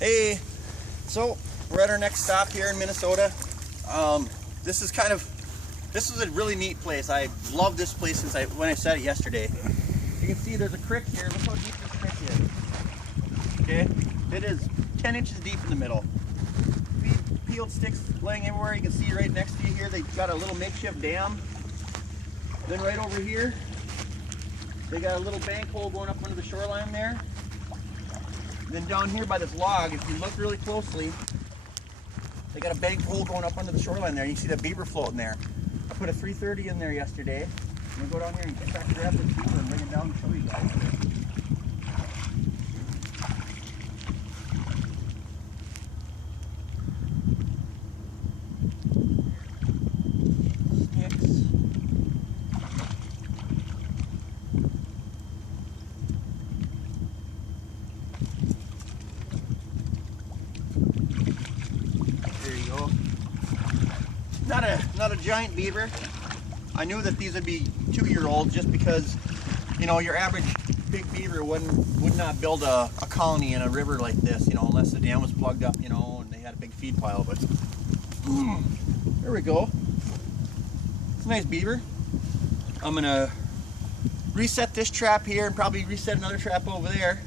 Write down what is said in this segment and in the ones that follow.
Hey, so we're at our next stop here in Minnesota. This is a really neat place. I love this place since when I said it yesterday. You can see there's a creek here. Look how deep this creek is. Okay, it is 10 inches deep in the middle. Peeled sticks laying everywhere. You can see right next to you here, they've got a little makeshift dam. Then right over here, they got a little bank hole going up under the shoreline there. Then down here by this log, if you look really closely, they got a bank hole going up under the shoreline there. You can see that beaver floating there. I put a 330 in there yesterday. I'm gonna go down here and try to grab this beaver and bring it down and show you guys. Not a giant beaver. I knew that these would be 2-year-olds just because, you know, your average big beaver would not build a colony in a river like this, you know, unless the dam was plugged up, you know, and they had a big feed pile. But there we go. It's a nice beaver. I'm gonna reset this trap here and probably reset another trap over there,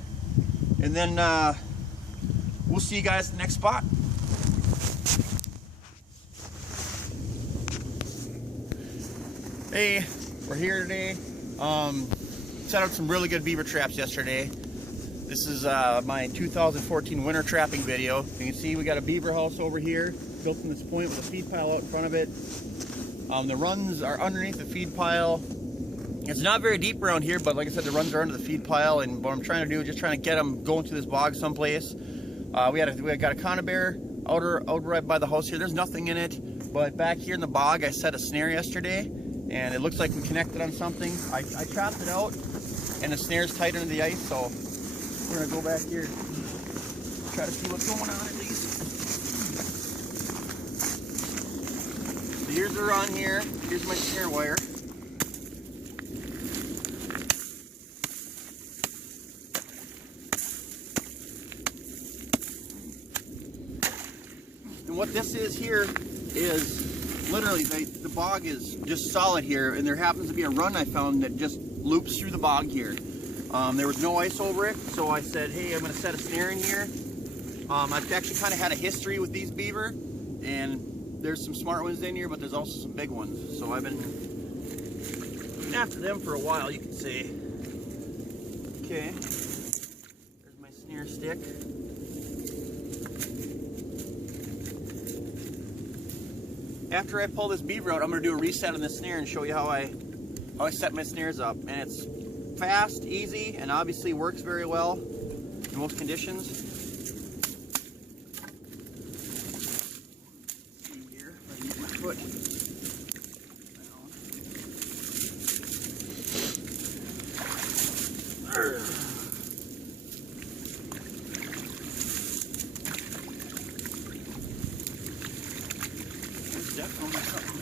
and then we'll see you guys at the next spot. Hey, we're here today. Set up some really good beaver traps yesterday. This is my 2014 winter trapping video. You can see we got a beaver house over here, built from this point with a feed pile out in front of it. The runs are underneath the feed pile. It's not very deep around here, but like I said, the runs are under the feed pile, and what I'm trying to do is just trying to get them going through this bog someplace. We got a conibear out right by the house here. There's nothing in it, but back here in the bog, I set a snare yesterday. And it looks like we connected on something. I trapped it out, and the snare's tight under the ice, so we're gonna go back here, try to see what's going on at least. So here's the run here. Here's my snare wire. And what this is here is literally, the bog is just solid here, and there happens to be a run I found that just loops through the bog here. There was no ice over it, so I said, hey, I'm going to set a snare in here. I've actually kind of had a history with these beaver, and there's some smart ones in here, but there's also some big ones. So I've been after them for a while, you could say. Okay, there's my snare stick. After I pull this beaver out, I'm going to do a reset on this snare and show you how I set my snares up. And it's fast, easy, and obviously works very well in most conditions. Let's see here, if I can get my foot down. Definitely something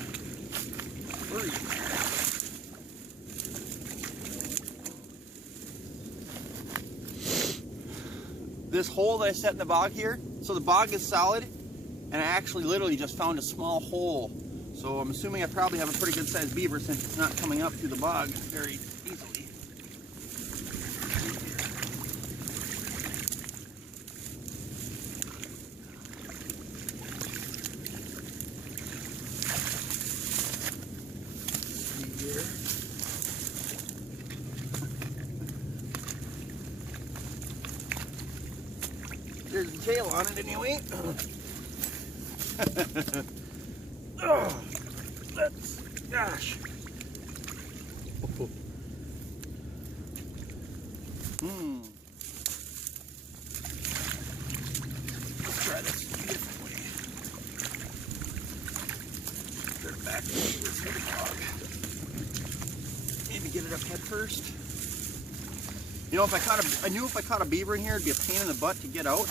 furry. This hole that I set in the bog here, so the bog is solid, and I actually literally just found a small hole. So I'm assuming I probably have a pretty good sized beaver since it's not coming up through the bog very easily. There's the tail on it anyway. Oh, gosh. first. You know, I knew if I caught a beaver in here, it'd be a pain in the butt to get out.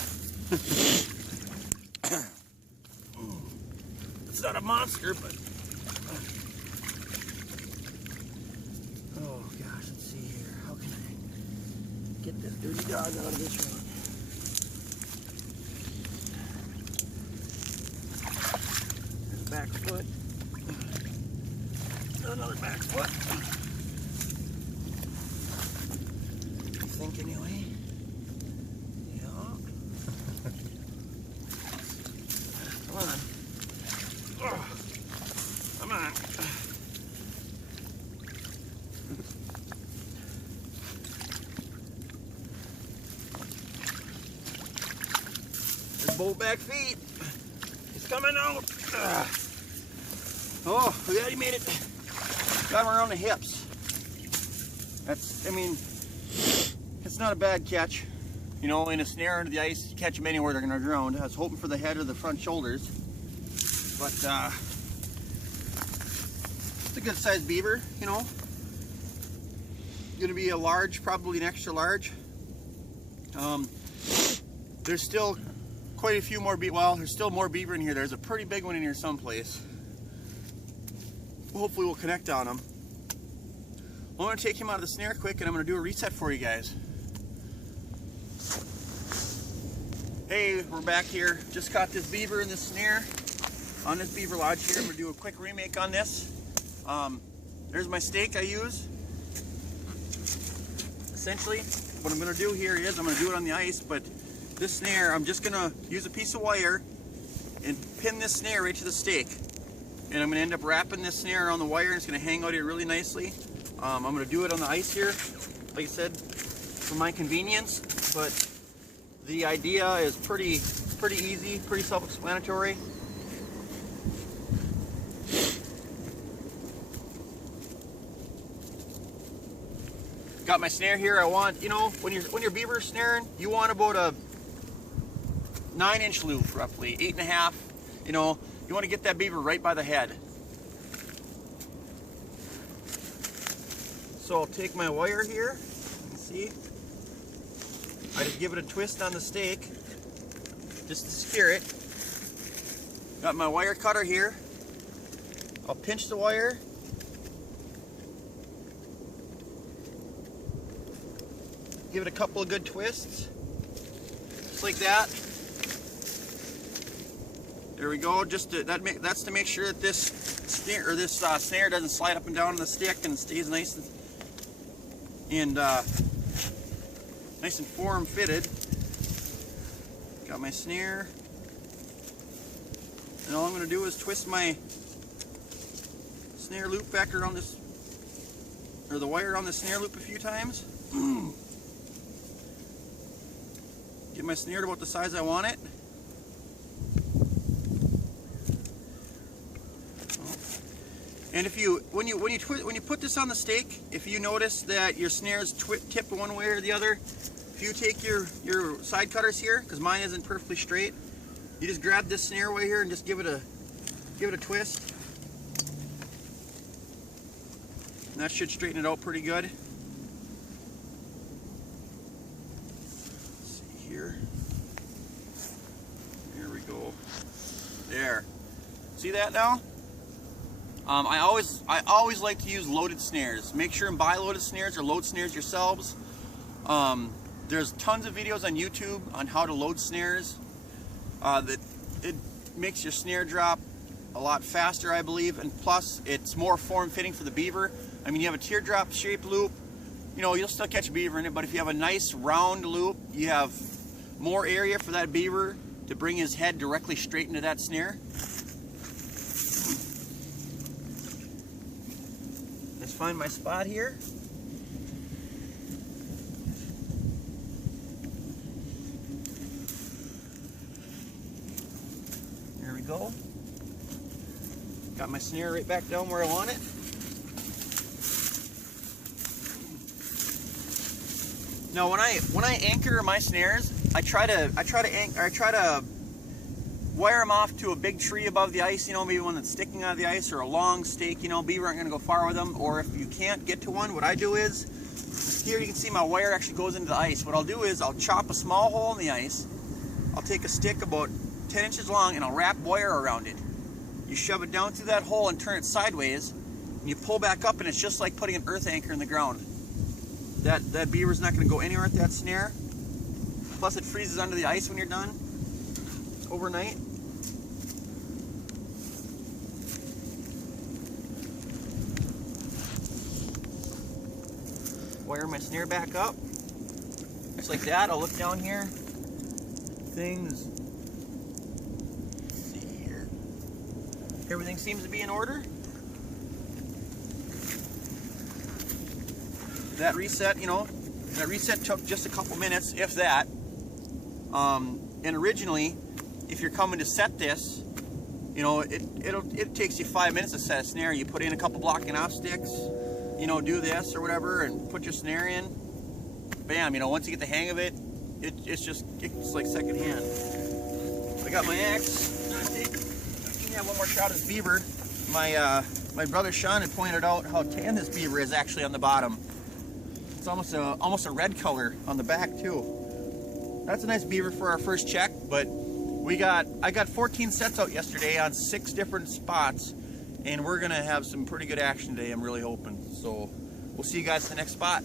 It's not a monster, but oh gosh, let's see here. How can I get this dirty dog out of this rod? There's a back foot. Another back foot. I think anyway. Yeah. Come on. Oh, come on. There's both back feet. He's coming out. Oh, yeah, he made it. Got him around the hips. That's, I mean, it's not a bad catch. You know, in a snare under the ice, you catch them anywhere, they're gonna drown. I was hoping for the head or the front shoulders. But, it's a good sized beaver, you know. Gonna be a large, probably an extra large. There's still quite a few more well, there's still more beaver in here. There's a pretty big one in here someplace. Hopefully we'll connect on him. I'm gonna take him out of the snare quick and I'm gonna do a reset for you guys. Hey, we're back here. Just caught this beaver in the snare on this beaver lodge here. I'm gonna do a quick remake on this. There's my stake I use. Essentially, what I'm gonna do here is I'm gonna do it on the ice, but this snare, I'm just gonna use a piece of wire and pin this snare right to the stake. And I'm gonna end up wrapping this snare around the wire and it's gonna hang out here really nicely. I'm gonna do it on the ice here, like I said, for my convenience, but the idea is pretty easy, pretty self-explanatory. Got my snare here. I want, you know, when you're beaver snaring, you want about a 9-inch loop, roughly 8.5. You know, you want to get that beaver right by the head. So I'll take my wire here. You can see, I just give it a twist on the stake, just to secure it. Got my wire cutter here. I'll pinch the wire. Give it a couple of good twists, just like that. There we go. Just to, that's to make sure that this snare or this snare doesn't slide up and down on the stick and stays nice and nice and form fitted. Got my snare, and all I'm going to do is twist my snare loop back around this, or the wire on the snare loop a few times. Get my snare to about the size I want it. And if you, when you put this on the stake, if you notice that your snares tip one way or the other, if you take your side cutters here, because mine isn't perfectly straight, you just grab this snare away here and just give it a twist. And that should straighten it out pretty good. Let's see here. There we go. There. See that now? I always like to use loaded snares. Make sure and buy loaded snares or load snares yourselves. There's tons of videos on YouTube on how to load snares. It makes your snare drop a lot faster, I believe, and plus it's more form-fitting for the beaver. I mean, you have a teardrop shaped loop, you know, you'll still catch a beaver in it, but if you have a nice round loop, you have more area for that beaver to bring his head directly straight into that snare. Let's find my spot here. There we go. Got my snare right back down where I want it. Now when I anchor my snares, I try to wire them off to a big tree above the ice, you know, maybe one that's sticking out of the ice, or a long stake, you know. Beaver aren't going to go far with them. Or if you can't get to one, what I do is here you can see my wire actually goes into the ice. What I'll do is I'll chop a small hole in the ice. I'll take a stick about 10 inches long and I'll wrap wire around it. You shove it down through that hole and turn it sideways, and you pull back up, and it's just like putting an earth anchor in the ground. That beaver's not going to go anywhere with that snare. Plus it freezes under the ice when you're done overnight. Wire my snare back up, just like that. I'll look down here. Things. Let's see here. Everything seems to be in order. That reset, you know, that reset took just a couple minutes, if that. And originally, if you're coming to set this, you know, it takes you 5 minutes to set a snare. You put in a couple blocking off sticks, you know, do this or whatever, and put your snare in. Bam, you know, once you get the hang of it, it's like second hand. I got my axe. You can have one more shot of this beaver. My brother Sean had pointed out how tan this beaver is actually on the bottom. It's almost a red color on the back too. That's a nice beaver for our first check, but I got 14 sets out yesterday on 6 different spots, and we're gonna have some pretty good action today, I'm really hoping. So we'll see you guys at the next spot.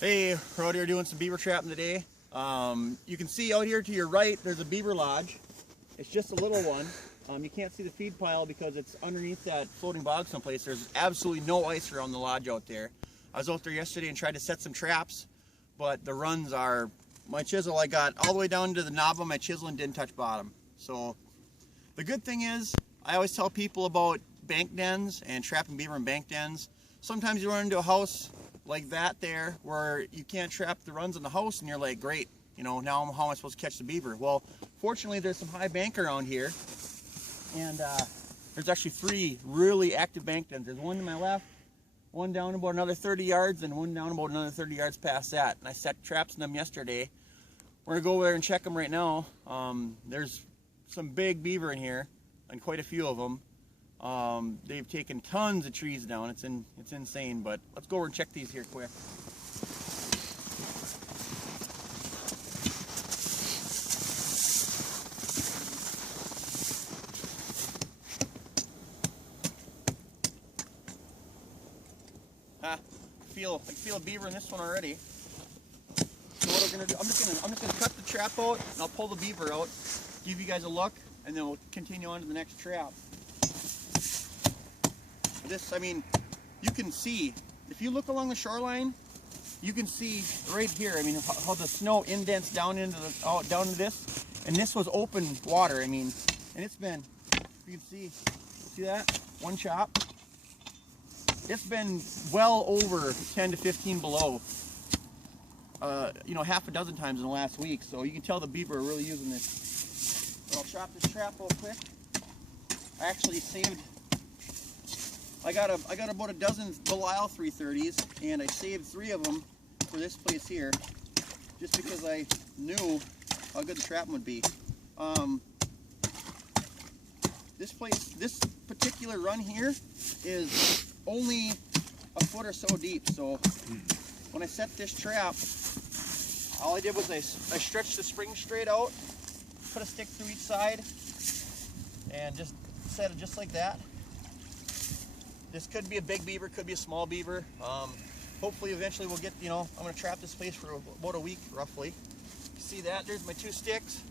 Hey, we're out here doing some beaver trapping today. You can see out here to your right, there's a beaver lodge. It's just a little one. You can't see the feed pile because it's underneath that floating bog someplace. There's absolutely no ice around the lodge out there. I was out there yesterday and tried to set some traps, but the runs are, my chisel, I got all the way down to the knob of my chisel and didn't touch bottom. So the good thing is, I always tell people about bank dens and trapping beaver in bank dens. Sometimes you run into a house like that there where you can't trap the runs in the house and you're like, great, you know, now how am I supposed to catch the beaver? Well, fortunately there's some high bank around here, and there's actually 3 really active bank dens. There's one to my left, one down about another 30 yards, and one down about another 30 yards past that. And I set traps in them yesterday. We're gonna go over there and check them right now. There's some big beaver in here, and quite a few of them. They've taken tons of trees down. It's insane, but let's go over and check these here quick. I feel a beaver in this one already. So what we're gonna do, I'm just gonna cut the trap out, and I'll pull the beaver out, give you guys a look, and then we'll continue on to the next trap. This, I mean, you can see, if you look along the shoreline, you can see right here, I mean, how the snow indents down into this, and this was open water, I mean, and it's been, you can see that? One chop. It's been well over 10 to 15 below, you know, half a dozen times in the last week, so you can tell the beaver are really using this. But I'll chop this trap real quick. I actually saved, I got about a dozen Belial 330s, and I saved 3 of them for this place here, just because I knew how good the trapping would be. This particular run here is only a foot or so deep, so when I set this trap, all I did was I stretched the spring straight out, put a stick through each side, and just set it just like that. This could be a big beaver, could be a small beaver. Hopefully eventually we'll get, you know, I'm going to trap this place for about a week roughly. See that? There's my 2 sticks.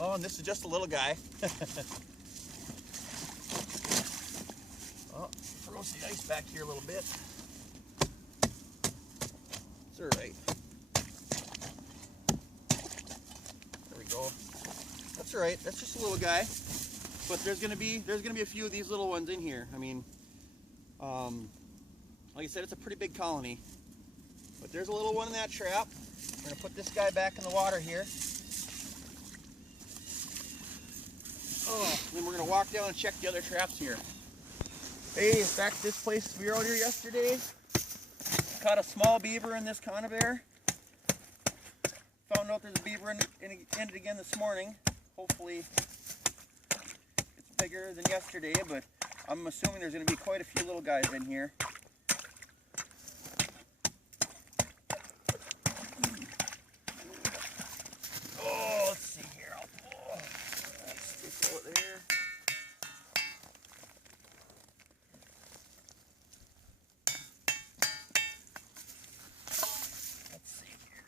Oh, and this is just a little guy. Oh, throw the ice back here a little bit. It's all right. There we go. That's all right. That's just a little guy. But there's gonna be a few of these little ones in here. I mean, like I said, it's a pretty big colony. But there's a little one in that trap. We're gonna put this guy back in the water here. Oh, then we're gonna walk down and check the other traps here. Hey, back to this place. We were out here yesterday. Caught a small beaver in this conibear. Found out there's a beaver in it again this morning. Hopefully bigger than yesterday, but I'm assuming there's going to be quite a few little guys in here. Oh, let's see here. Stick over there. Let's see here.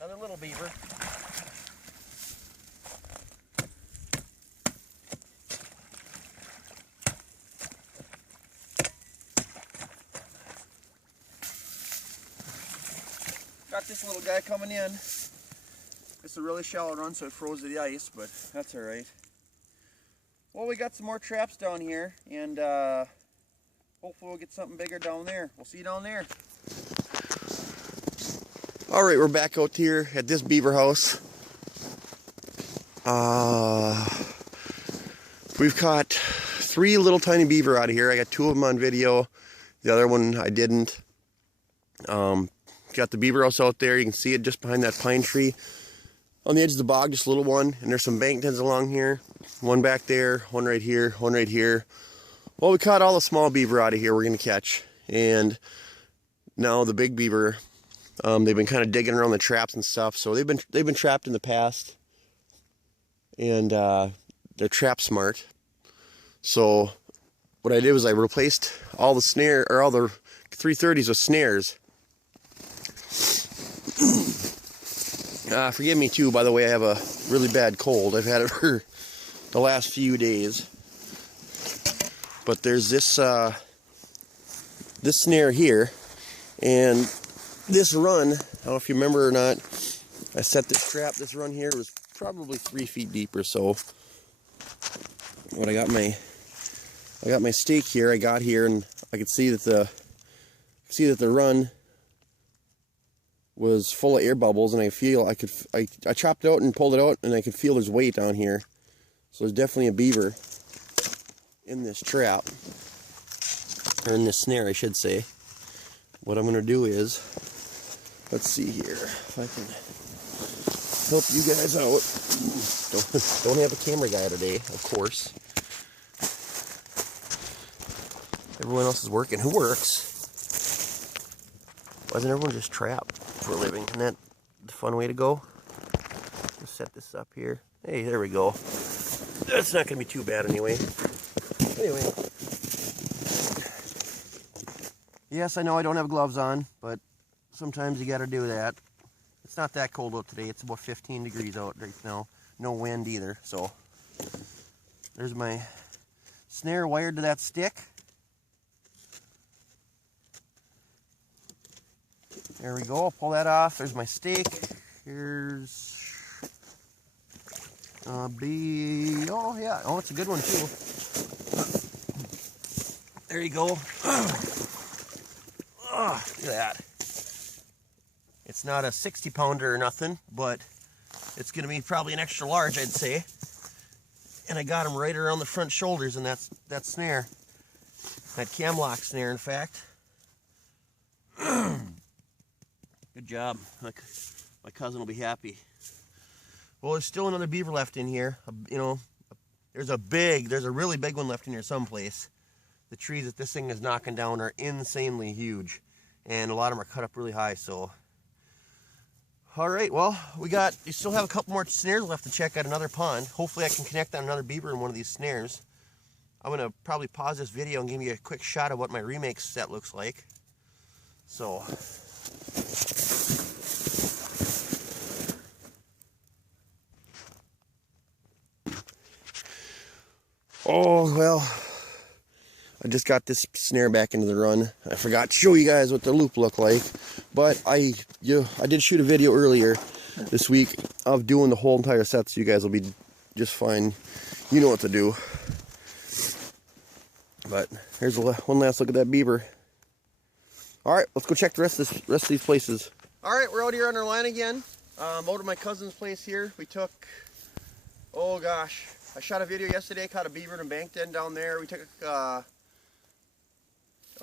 Another little beaver. Got this little guy coming in. It's a really shallow run, so it froze to the ice, but that's alright. Well, we got some more traps down here, and hopefully we'll get something bigger down there. We'll see you down there. Alright, we're back out here at this beaver house. We've caught 3 little tiny beaver out of here. I got 2 of them on video. The other one I didn't. Got the beaver house out there. You can see it just behind that pine tree. On the edge of the bog, just a little one. And there's some bank tents along here. One back there, one right here, one right here. Well, we caught all the small beaver out of here we're going to catch. And now the big beaver, they've been kind of digging around the traps and stuff. So they've been trapped in the past. And they're trap smart. So what I did was I replaced all the snare, or all the 330s with snares. Forgive me too, by the way, I have a really bad cold. I've had it for the last few days. But there's this this snare here, and this run, I don't know if you remember or not, I set this trap, this run here was probably 3 feet deep or so. But I got my stake here, I got here, and I could see that the run was full of air bubbles, and I chopped it out and pulled it out, and I could feel there's weight down here. So there's definitely a beaver in this trap, or in this snare, I should say. What I'm gonna do is, let's see here if I can help you guys out. Don't have a camera guy today, of course. Everyone else is working. Who works? Why doesn't everyone just trap for a living? Isn't that the fun way to go? Just set this up here. Hey, there we go. That's not going to be too bad anyway. Anyway. Yes, I know I don't have gloves on, but sometimes you got to do that. It's not that cold out today. It's about 15 degrees out right now. No wind either. So there's my snare wired to that stick. There we go. I'll pull that off. There's my stake. Here's oh yeah. Oh, it's a good one too. There you go. Oh, look at that. It's not a 60-pounder or nothing, but it's going to be probably an extra large, I'd say. And I got him right around the front shoulders in that snare. That cam lock snare, in fact. Good job. My cousin will be happy. Well, there's still another beaver left in here. You know, there's a really big one left in here someplace. The trees that this thing is knocking down are insanely huge, and a lot of them are cut up really high. So, all right. Well, we still have a couple more snares left to check at another pond. Hopefully, I can connect on another beaver in one of these snares. I'm gonna probably pause this video and give you a quick shot of what my remake set looks like. So. Oh, well, I just got this snare back into the run. I forgot to show you guys what the loop looked like, but I did shoot a video earlier this week of doing the whole entire set, so you guys will be just fine. You know what to do. But here's one last look at that beaver. All right, let's go check the rest of these places. All right, we're out here on our line again. Out at my cousin's place here. We took, oh gosh, I shot a video yesterday, caught a beaver in a bank den down there. We took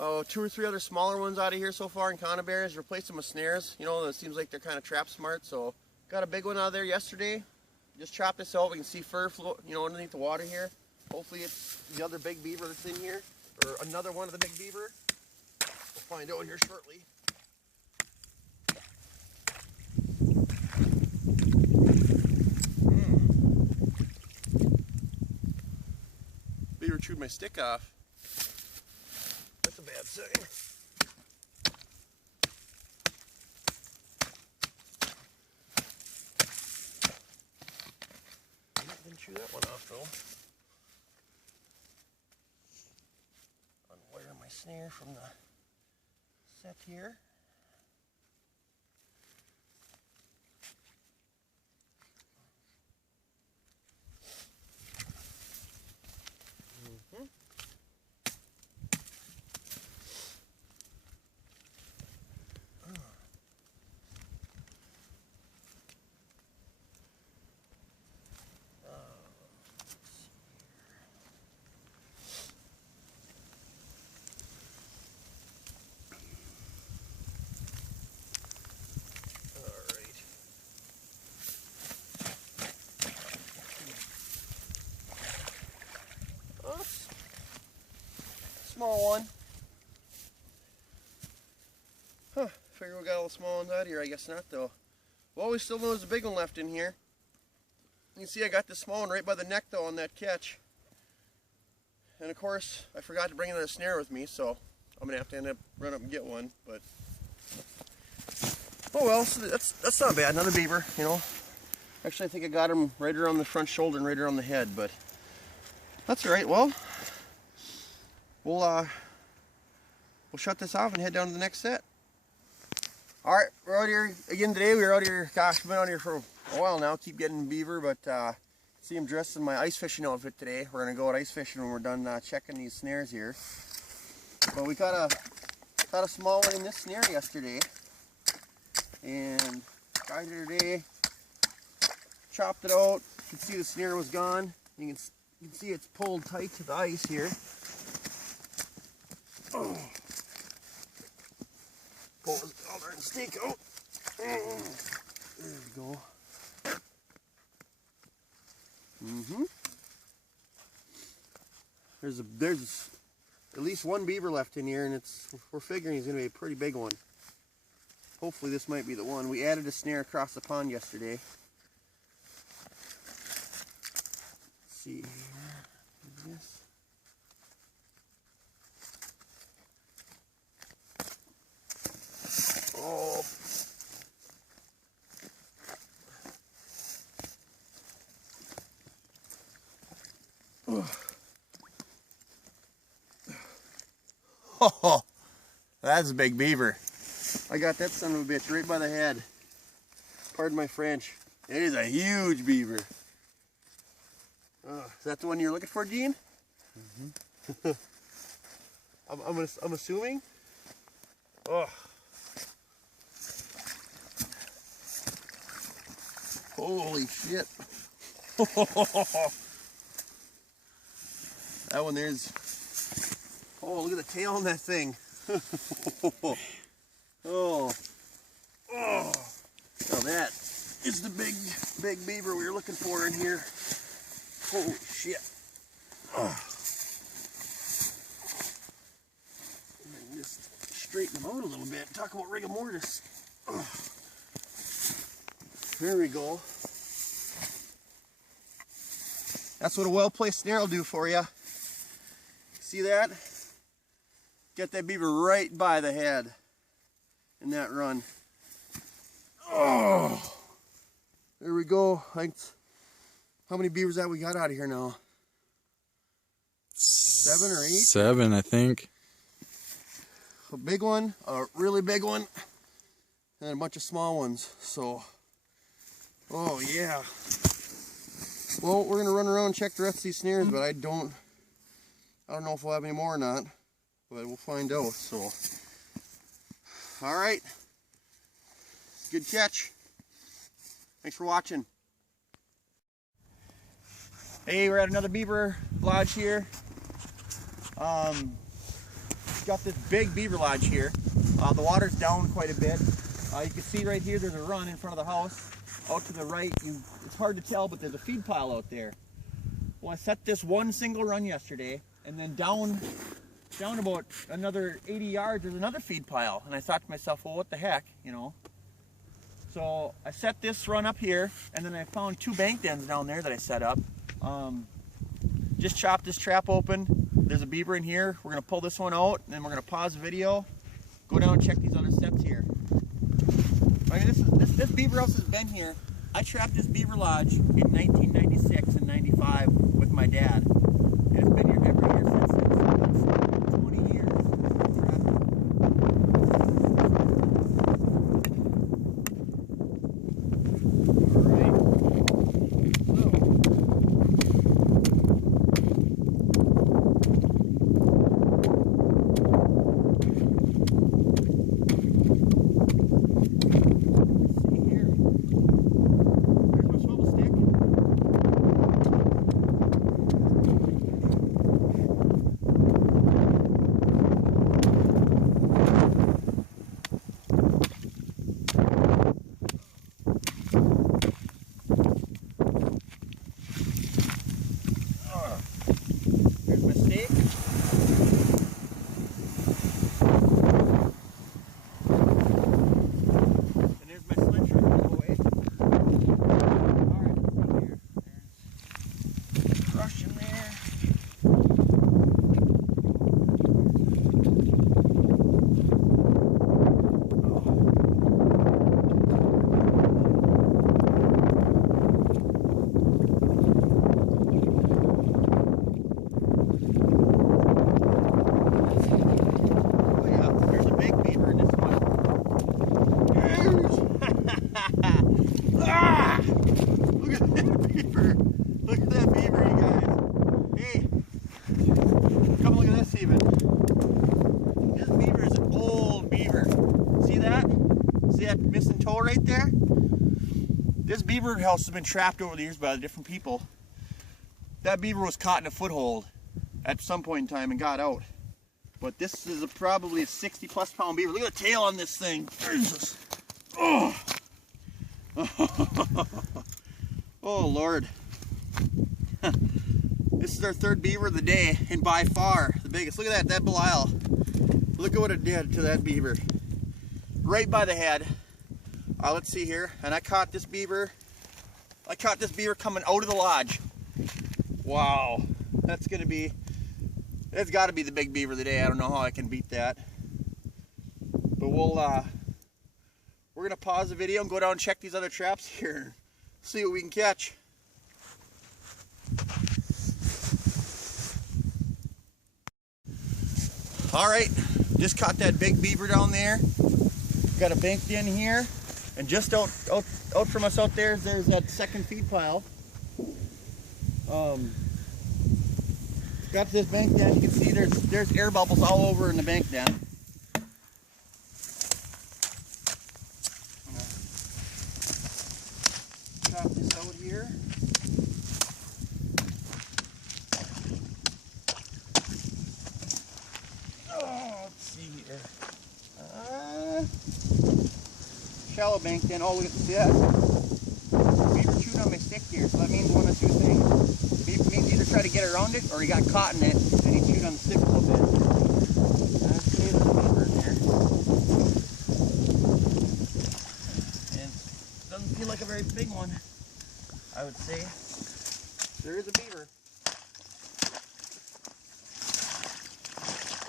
2 or 3 other smaller ones out of here so far in conibears. Replaced them with snares. You know, it seems like they're kind of trap smart. So got a big one out of there yesterday. Just chopped this out. We can see fur float, you know, underneath the water here. Hopefully it's the other big beaver that's in here, or another one of the big beaver. We'll find out here shortly. Beaver chewed my stick off. That's a bad sign. Didn't chew that one off though. Unwire my snare from the set here. Small one. Huh, figure we got all the small ones out here. I guess not though. Well, we still know there's a big one left in here. You can see I got this small one right by the neck though on that catch. And of course, I forgot to bring another snare with me, so I'm gonna have to end up run up and get one. But oh well, so that's not bad. Another beaver, you know. Actually, I think I got him right around the front shoulder and right around the head, but that's all right. Well, we'll shut this off and head down to the next set. All right, we're out here again today. We're out here, gosh, we've been out here for a while now. Keep getting beaver, but see, I'm dressed in my ice fishing outfit today. We're gonna go out ice fishing when we're done checking these snares here. But we caught a small one in this snare yesterday, and tried it today. Chopped it out. You can see the snare was gone. You can see it's pulled tight to the ice here. Oh. Pull this other stake out. There we go. There's at least one beaver left in here, and we're figuring he's going to be a pretty big one. Hopefully this might be the one. We added a snare across the pond yesterday. Let's see here. This. Oh. Oh, that's a big beaver. I got that son of a bitch right by the head. Pardon my French. It is a huge beaver. Is that the one you're looking for, Dean? Mm-hmm. I'm assuming. Oh. Holy shit. That one there's. Oh, look at the tail on that thing. Oh. Oh. Now that is the big beaver we were looking for in here. Holy shit. Oh. Just straighten them out a little bit. Talk about rigor mortis. Oh. There we go. That's what a well-placed snare will do for you. See that? Get that beaver right by the head in that run. Oh, there we go. How many beavers that we got out of here now? 7 or 8? 7, I think. A big one, a really big one, and a bunch of small ones. So, oh yeah. Well, we're gonna run around and check the rest of these snares, but I don't know if we'll have any more or not, but we'll find out. So, all right. Good catch. Thanks for watching. Hey, we're at another beaver lodge here. Got got this big beaver lodge here. The water's down quite a bit. You can see right here there's a run in front of the house. Out to the right, it's hard to tell, but there's a feed pile out there. Well, I set this one single run yesterday, and then down about another 80 yards there's another feed pile. And I thought to myself, well, what the heck, you know? So I set this run up here, and then I found 2 bank dens down there that I set up. Just chopped this trap open. There's a beaver in here. We're gonna pull this one out, and then we're gonna pause the video, go down and check these other steps here. I mean, this beaver house has been here. I trapped this beaver lodge in 1996 and 95 with my dad. And it's been here every year since then. So that's 20 years trapping. Missing toe right there. This beaver house has been trapped over the years by different people. That beaver was caught in a foothold at some point in time and got out. But this is probably a 60+ pound beaver. Look at the tail on this thing. Jesus. Oh. Oh Lord. This is our 3rd beaver of the day, and by far the biggest. Look at that Belial. Look at what it did to that beaver. Right by the head. Let's see here. And I caught this beaver. I caught this beaver coming out of the lodge. Wow. That's gonna be, it's gotta be the big beaver of the day. I don't know how I can beat that. But we're gonna pause the video and go down and check these other traps here and see what we can catch. All right, just caught that big beaver down there. Got a bank den here, and just out from us out there, there's that second feed pile. Got this bank den. You can see there's air bubbles all over in the bank den. Chop this out here. Oh, let's see here. Shallow bank den. Oh, look at that. Beaver chewed on my stick here, so that means one of 2 things. Beaver means either try to get around it, or he got caught in it and he chewed on the stick a little bit. I'd say there's a beaver in there. And it doesn't feel like a very big one, I would say. There is a beaver.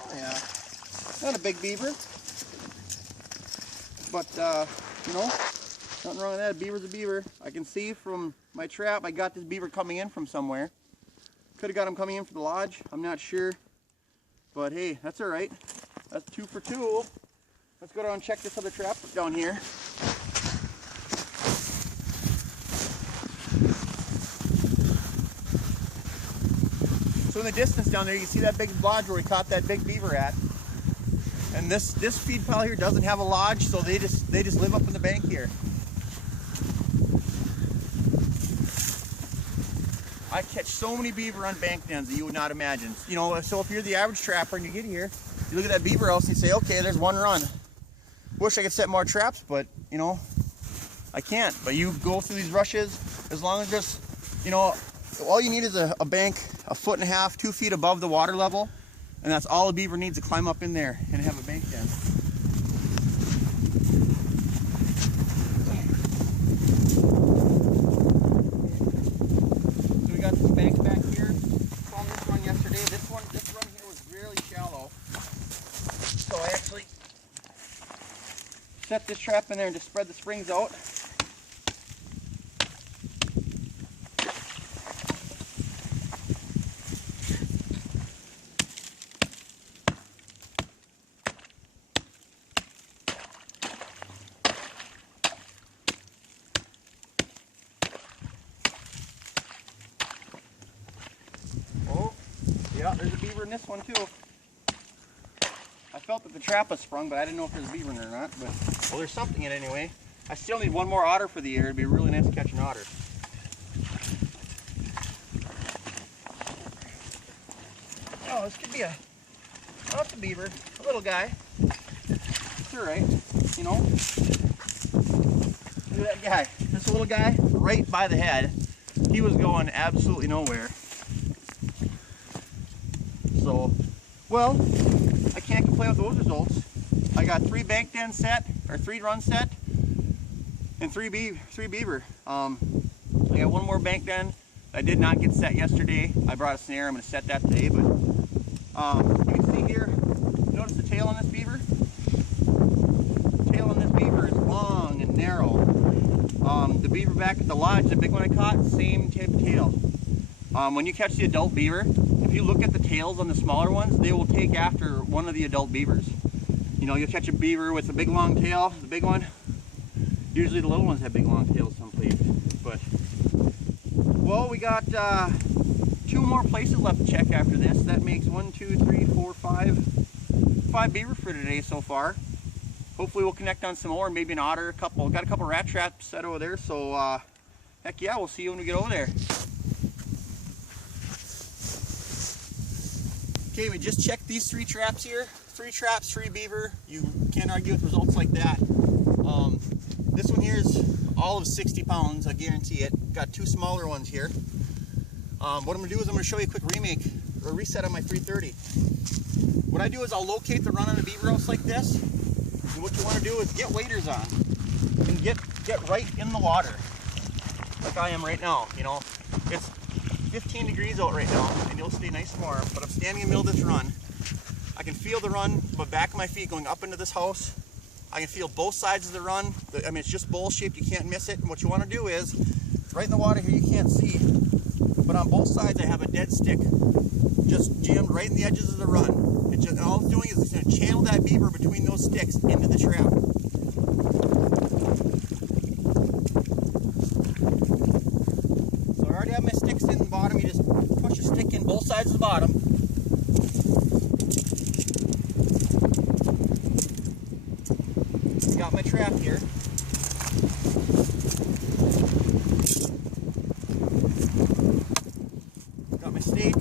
Oh yeah. Not a big beaver. But, you know, nothing wrong with that. A beaver's a beaver. I can see from my trap, I got this beaver coming in from somewhere. Could have got him coming in from the lodge. I'm not sure. But hey, that's all right. That's 2 for 2. Let's go down and check this other trap down here. So in the distance down there, you can see that big lodge where we caught that big beaver at. And this feed pile here doesn't have a lodge, so they just live up in the bank here. I catch so many beaver on bank dens that you would not imagine. You know, so if you're the average trapper and you get here, you look at that beaver house and you say, okay, there's one run. Wish I could set more traps, but you know, I can't. But you go through these rushes, as long as just, you know, all you need is a bank 1.5 feet, 2 feet above the water level, and that's all a beaver needs to climb up in there and have a bank den. So we got this bank back here. Found this one yesterday. This run here was really shallow. So I actually set this trap in there and just spread the springs out. Yeah, there's a beaver in this one too. I felt that the trap was sprung, but I didn't know if there's a beaver in there or not. But well, there's something in it anyway. I still need one more otter for the year. It'd be really nice to catch an otter. Oh, this could be a, oh, it's a beaver, a little guy. It's all right, you know. Look at that guy. This little guy, right by the head. He was going absolutely nowhere. So, well, I can't complain with those results. I got 3 bank dens set, or 3 runs set, and 3 beaver. I got one more bank den I did not get set yesterday. I brought a snare. I'm going to set that today. But you can see here, notice the tail on this beaver? The tail on this beaver is long and narrow. The beaver back at the lodge, the big one I caught, same type of tail. When you catch the adult beaver, if you look at the tails on the smaller ones, they will take after one of the adult beavers. You know, you'll catch a beaver with a big long tail, the big one. Usually the little ones have big long tails someplace. But, well, we got 2 more places left to check after this. That makes 1, 2, 3, 4, 5 beaver for today so far. Hopefully we'll connect on some more, maybe an otter, got a couple rat traps set over there. So, heck yeah, we'll see you when we get over there. Okay, we just checked these 3 traps here. 3 traps, 3 beaver. You can't argue with results like that. This one here is all of 60 pounds, I guarantee it. Got 2 smaller ones here. What I'm going to do is I'm going to show you a quick remake or reset on my 330. What I do is I'll locate the run on a beaver house like this. And what you want to do is get waders on and get right in the water, like I am right now. You know, it's 15 degrees out right now, and you'll stay nice and warm, but I'm standing in the middle of this run. I can feel the run from the back of my feet going up into this house. I can feel both sides of the run. I mean, it's just bowl-shaped, you can't miss it. And what you want to do is, right in the water here, you can't see, but on both sides I have a dead stick just jammed right in the edges of the run. It's just, all it's doing is it's going to channel that beaver between those sticks into the trap. So I already have my sticks in the bottom. You just push a stick in both sides of the bottom. Got my trap here. Got my stake.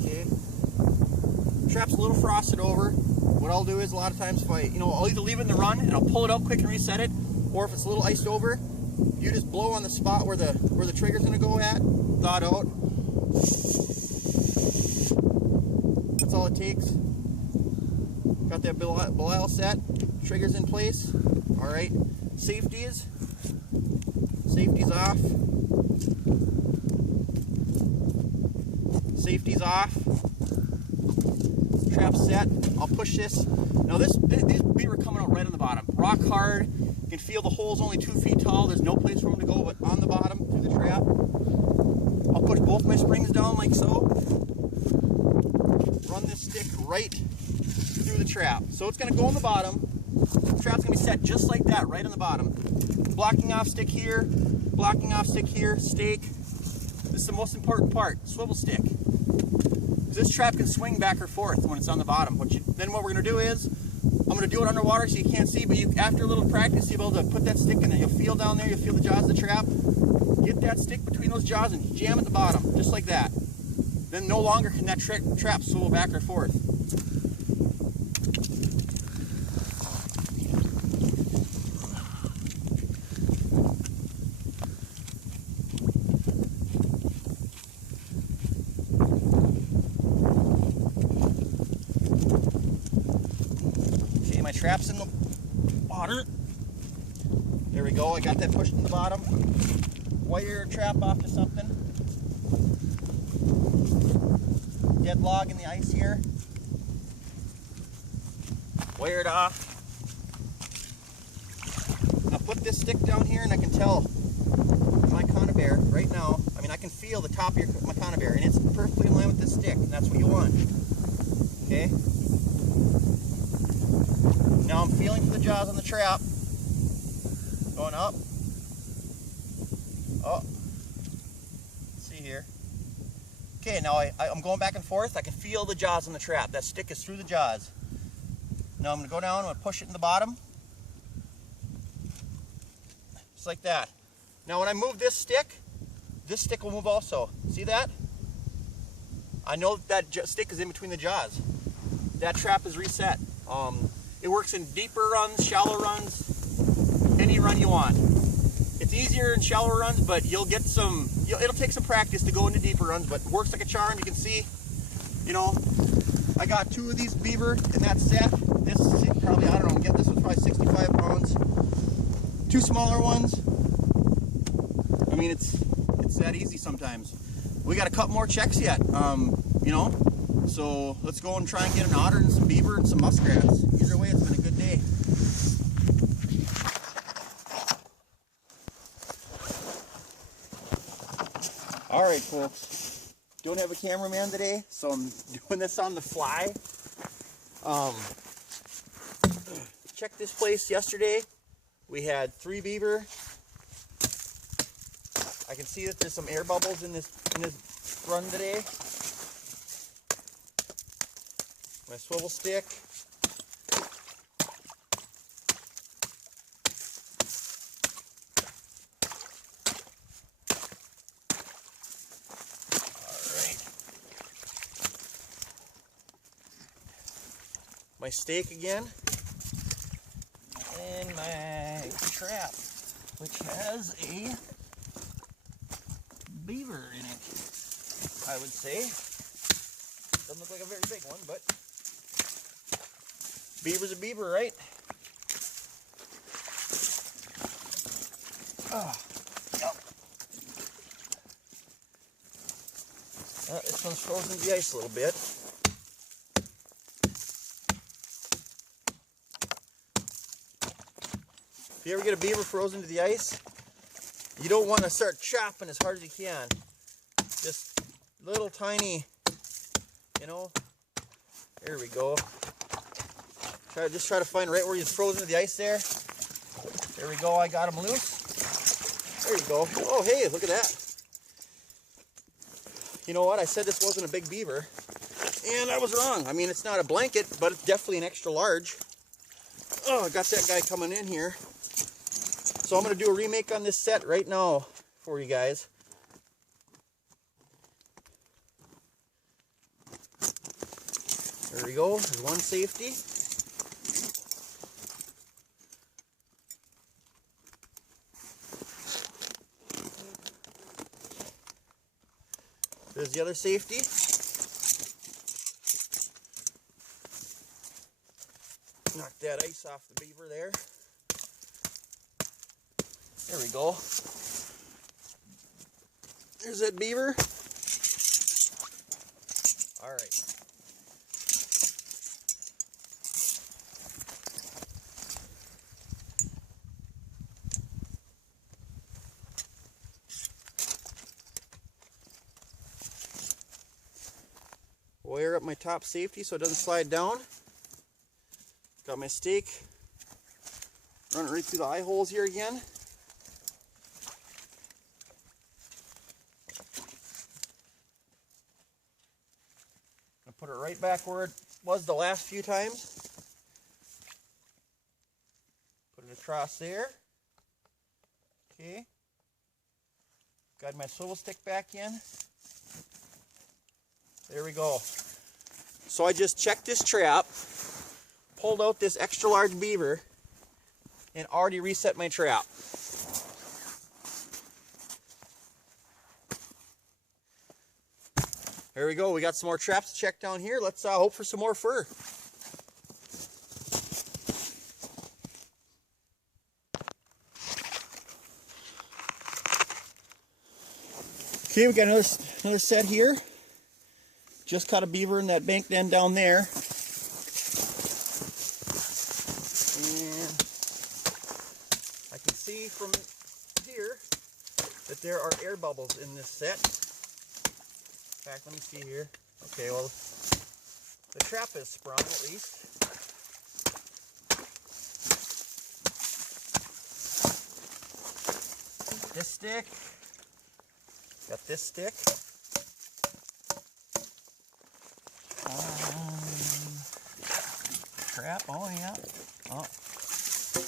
Okay. Trap's a little frosted over. What I'll do is a lot of times if I'll either leave it in the run and I'll pull it out quick and reset it, or if it's a little iced over, you just blow on the spot where the trigger's gonna go at, thaw it out. That's all it takes. Got that Belial set, triggers in place. All right, safeties off. Safeties off. Trap set. I'll push this. Now these beaver coming out right on the bottom. Rock hard. You can feel the hole's only 2 feet tall. There's no place for them to go but on the bottom through the trap. I'll push both my springs down like so. Run this stick right through the trap. So it's going to go on the bottom. The trap's going to be set just like that, right on the bottom. Blocking off stick here, stake. This is the most important part, swivel stick. This trap can swing back or forth when it's on the bottom. Then what we're going to do is, I'm gonna do it underwater so you can't see, but after a little practice, you'll be able to put that stick in there. You'll feel down there, you'll feel the jaws of the trap. Get that stick between those jaws and jam at the bottom, just like that. Then no longer can that trap swivel back or forth. Okay, my trap's in the water. There we go, I got that pushed in the bottom. Wire your trap off to something. Dead log in the ice here. Wire it off. I'll put this stick down here and I can tell my conibear right now. I mean, I can feel the top of my conibear and it's perfectly in line with this stick, and that's what you want. Okay? Now I'm feeling for the jaws on the trap. Going up. Oh. Let's see here. Okay, now I'm going back and forth. I can feel the jaws on the trap. That stick is through the jaws. Now I'm going to go down, I'm going to push it in the bottom. Just like that. Now when I move this stick will move also. See that? I know that stick is in between the jaws. That trap is reset. It works in deeper runs, shallow runs, any run you want. It's easier in shallow runs, but you'll get some, it'll take some practice to go into deeper runs, but it works like a charm. You can see, you know, I got 2 of these beaver in that set. This is probably, I don't know, this was probably 65 pounds. 2 smaller ones. I mean, it's that easy sometimes. We got a couple more checks yet, you know, so let's go and try and get an otter and some beaver and some muskrats. Either way, it's been a good day. Alright folks, don't have a cameraman today, so I'm doing this on the fly. Checked this place yesterday. We had 3 beaver. I can see that there's some air bubbles in this run today. My swivel stick. My stake again, and my trap, which has a beaver in it, I would say. Doesn't look like a very big one, but beaver's a beaver, right? Oh, yep. This one's frozen to the ice a little bit. If you ever get a beaver frozen to the ice, you don't want to start chopping as hard as you can. Just little tiny, you know. There we go. Just try to find right where he's frozen to the ice there. There we go, I got him loose. There you go. Oh, hey, look at that. You know what, I said this wasn't a big beaver, and I was wrong. I mean, it's not a blanket, but it's definitely an extra large. Oh, I got that guy coming in here. So I'm going to do a remake on this set right now for you guys. There we go, there's one safety. There's the other safety. Knock that ice off the beaver there. There we go. There's that beaver. All right. Wire up my top safety so it doesn't slide down. Got my stake. Run it right through the eye holes here again. Put it right back where it was the last few times. across there. Okay. Got my swivel stick back in. There we go. So I just checked this trap, pulled out this extra large beaver, and already reset my trap. There we go. We got some more traps to check down here. Let's hope for some more fur. Okay, we got another set here. Just caught a beaver in that bank den down there. And I can see from here that there are air bubbles in this set. In fact, let me see here. Okay, well, the trap is sprung at least. This stick. Got this stick. Trap, oh yeah. Oh,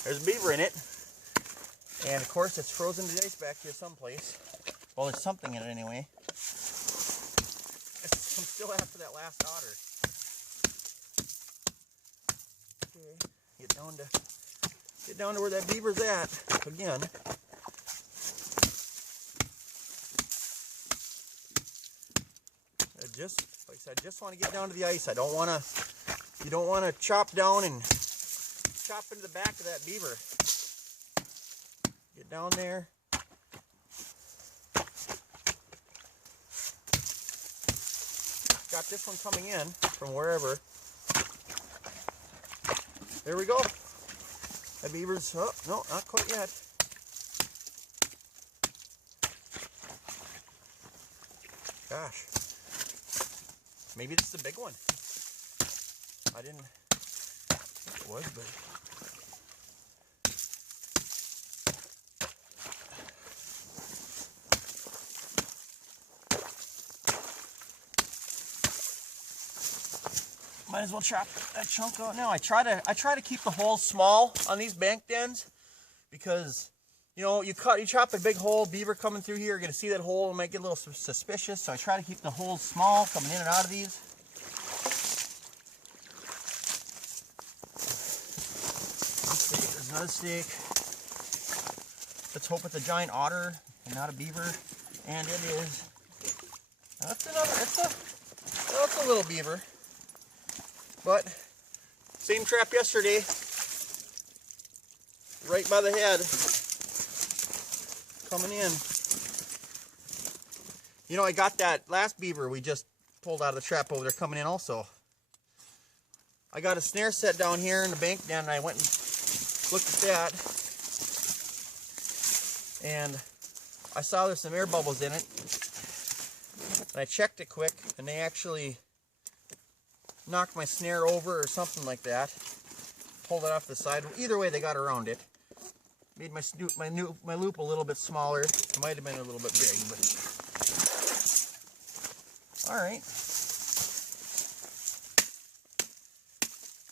there's a beaver in it. And of course it's frozen to ice back here someplace. Well, there's something in it anyway. I'm still after that last otter. Okay, get down to where that beaver's at again. Like I said, I just want to get down to the ice. You don't want to chop down and chop into the back of that beaver. Get down there. Got this one coming in from wherever. There we go. That beaver's, oh, no, not quite yet. Gosh. Maybe this is a big one. I didn't think it was, but might as well chop that chunk out now. I try to keep the holes small on these bank dens because you know you chop a big hole, beaver coming through here, you're gonna see that hole and might get a little suspicious. So I try to keep the holes small coming in and out of these. There's another stick. Let's hope it's a giant otter and not a beaver, and it is. Now that's another. It's a little beaver. But, same trap yesterday, right by the head, coming in. You know, I got that last beaver we just pulled out of the trap over there coming in also. I got a snare set down here in the bank den, and I went and looked at that. And I saw there's some air bubbles in it. And I checked it quick, and they actually knocked my snare over or something like that. Pulled it off the side. Either way, they got around it. Made my loop a little bit smaller. It might have been a little bit big, but all right.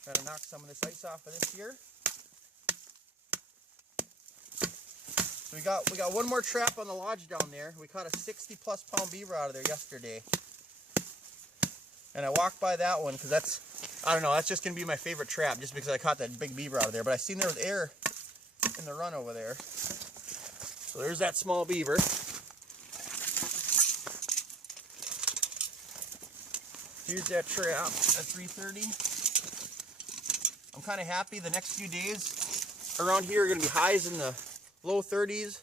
Gotta knock some of this ice off of this here. So we got one more trap on the lodge down there. We caught a 60+ pound beaver out of there yesterday. And I walked by that one because that's, I don't know, that's just going to be my favorite trap just because I caught that big beaver out of there. But I seen there was air in the run over there. So there's that small beaver. Here's that trap at 330. I'm kind of happy the next few days around here are going to be highs in the low 30s,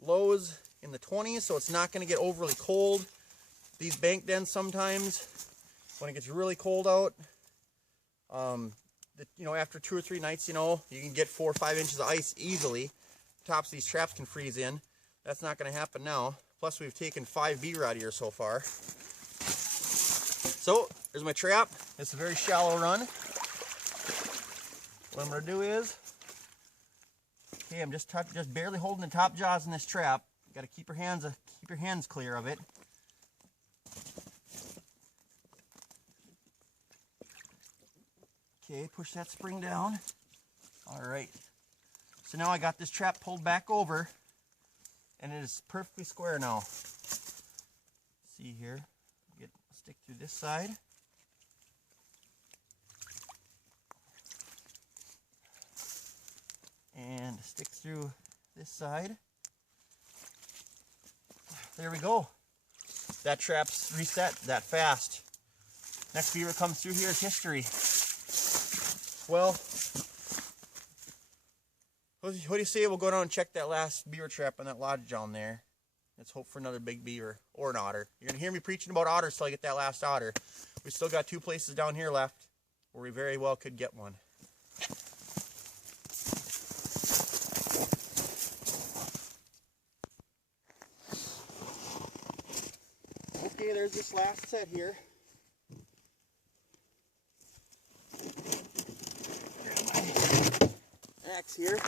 lows in the 20s, so it's not going to get overly cold. These bank dens sometimes, when it gets really cold out, you know, after 2 or 3 nights, you know, you can get 4 or 5 inches of ice easily. Tops of these traps can freeze in. That's not going to happen now. Plus, we've taken 5 beaver out of here so far. So, there's my trap. It's a very shallow run. What I'm going to do is, okay, I'm just barely holding the top jaws in this trap. You got to keep your hands clear of it. Okay, push that spring down. All right, So now I got this trap pulled back over, and it is perfectly square now. See here, stick through this side. And stick through this side. There we go. That trap's reset that fast. Next beaver comes through here is history. Well, what do you say we'll go down and check that last beaver trap on that lodge down there? Let's hope for another big beaver or an otter. You're gonna hear me preaching about otters till I get that last otter. We still got 2 places down here left where we very well could get one. Okay, there's this last set here. Grab my axe here.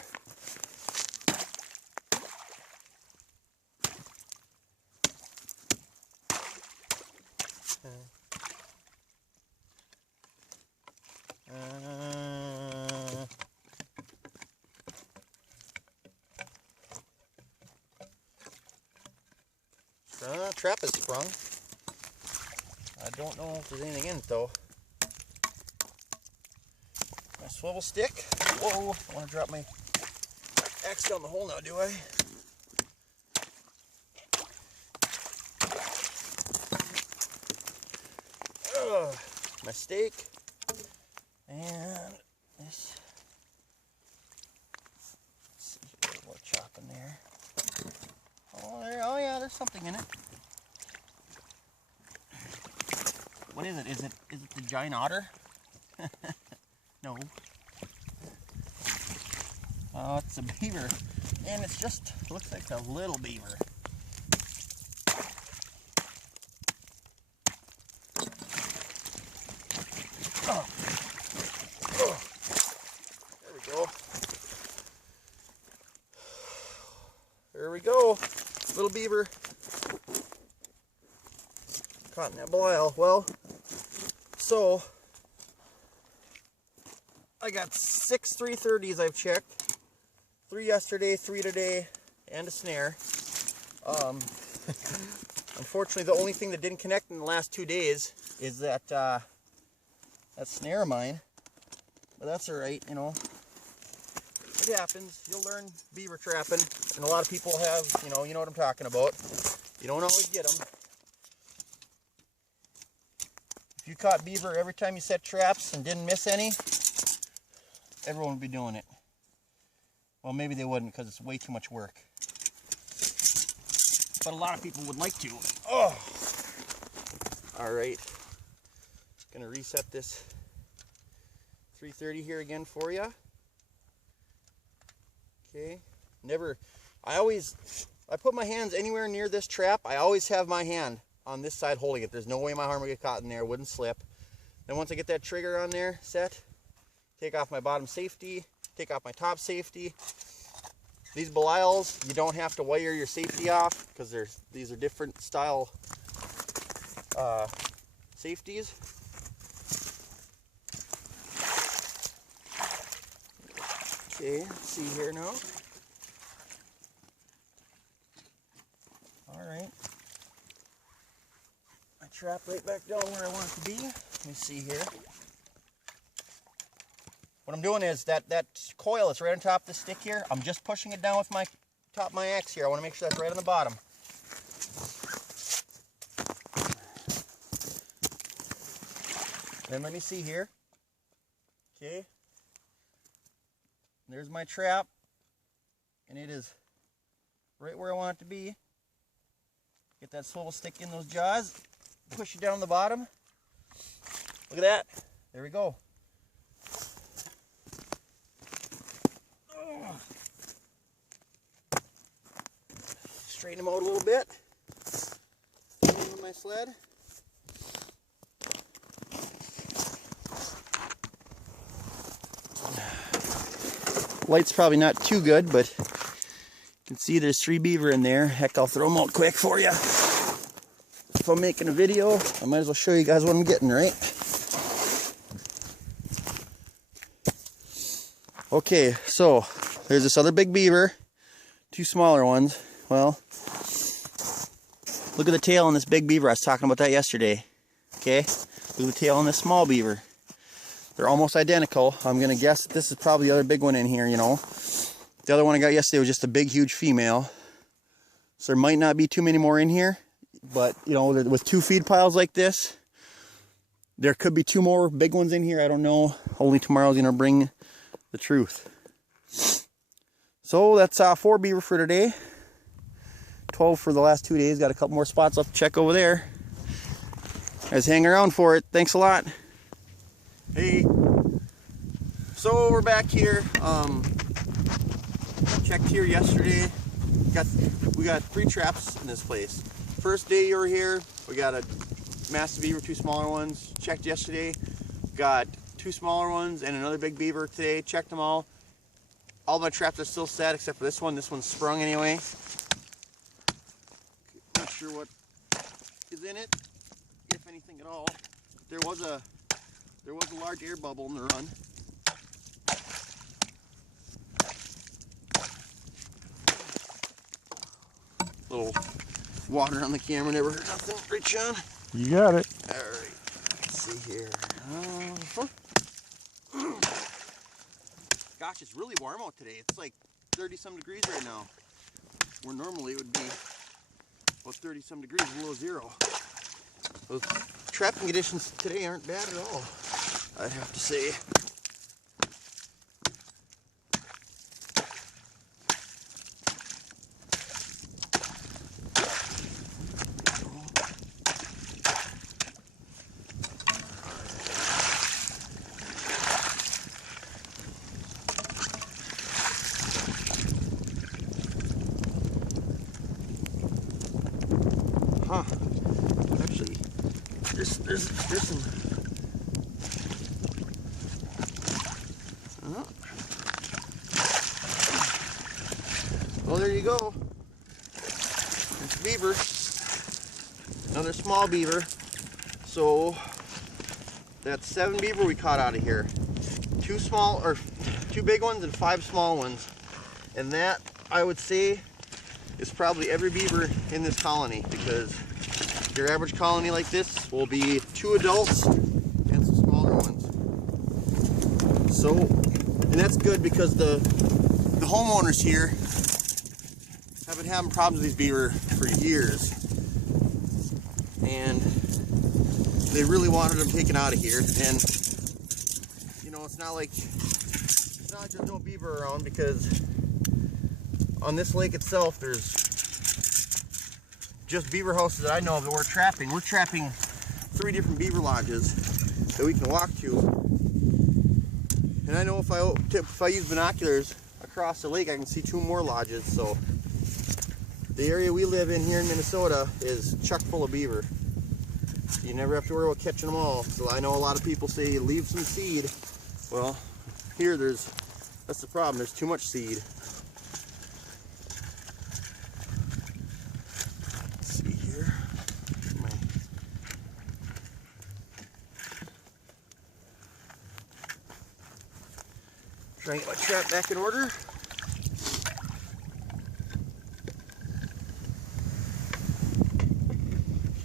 Trap is sprung. I don't know if there's anything in it though. My swivel stick. Whoa, I want to drop my axe down the hole now, do I? My stake. And this. Let's see here, a little chop in there. Oh yeah, there's something in it. What is it? Is it the giant otter? No. Oh, it's a beaver. And it's just looks like a little beaver. Oh. Oh. There we go. There we go. Little beaver. Caught in that bile. Well, so I got 6 330s I've checked. 3 yesterday, 3 today, and a snare. Unfortunately, the only thing that didn't connect in the last 2 days is that that snare of mine. But that's alright, you know. It happens. You'll learn beaver trapping, and a lot of people have, you know what I'm talking about. You don't always get them. If you caught beaver every time you set traps and didn't miss any, everyone would be doing it. Well, maybe they wouldn't because it's way too much work. But a lot of people would like to. Oh! Alright. Gonna reset this 330 here again for you. Okay. I put my hands anywhere near this trap, I always have my hand on this side holding it. There's no way my arm would get caught in there, wouldn't slip. Then once I get that trigger on there set, take off my bottom safety, take off my top safety. These Belials, you don't have to wire your safety off because these are different style safeties. Okay, let's see here now. Alright. My trap right back down where I want it to be. Let me see here. What I'm doing is that coil that's right on top of the stick here, I'm just pushing it down with my top of my axe here. I want to make sure that's right on the bottom. Then let me see here. Okay. There's my trap, and it is right where I want it to be. Get that swivel stick in those jaws, push it down the bottom. Look at that. There we go. Straighten them out a little bit. With my sled. Light's probably not too good, but you can see there's 3 beaver in there. Heck, I'll throw them out quick for you. If I'm making a video, I might as well show you guys what I'm getting, right? Okay, so there's this other big beaver, 2 smaller ones. Well, look at the tail on this big beaver. I was talking about that yesterday. Okay, look at the tail on this small beaver. They're almost identical. I'm gonna guess this is probably the other big one in here, you know. The other one I got yesterday was just a big, huge female. So there might not be too many more in here, but you know, with 2 feed piles like this, there could be 2 more big ones in here. I don't know. Only tomorrow's gonna bring the truth. So that's 4 beaver for today. 12 for the last 2 days. Got a couple more spots left to check over there. Guys, hang around for it. Thanks a lot. Hey. So we're back here. Checked here yesterday. We got 3 traps in this place. First day you were here, we got a massive beaver, 2 smaller ones. Checked yesterday. Got 2 smaller ones and another big beaver today. Checked them all. All my traps are still set except for this one. This one's sprung anyway. Not sure what is in it, if anything at all. There was a large air bubble in the run. Little water on the camera never hurt nothing. Right, Sean? You got it. All right. Let's see here. Gosh, it's really warm out today. It's like 30-some degrees right now. Where normally it would be about 30-some degrees below 0. Those trapping conditions today aren't bad at all, I'd have to say. Huh. Actually, there's some. Well, there you go. There's a beaver. Another small beaver. So that's 7 beaver we caught out of here. 2 big ones and 5 small ones. And that, I would say, is probably every beaver in this colony, because your average colony like this will be 2 adults and some smaller ones. So, and that's good because the homeowners here have been having problems with these beaver for years, and they really wanted them taken out of here. And you know, it's not like there's no beaver around, because on this lake itself, there's just beaver houses that I know of that we're trapping. We're trapping 3 different beaver lodges that we can walk to. And I know if I use binoculars across the lake, I can see 2 more lodges. So the area we live in here in Minnesota is chock full of beaver. You never have to worry about catching them all. So I know a lot of people say leave some seed. Well, here that's the problem. There's too much seed. Try and get my trap back in order.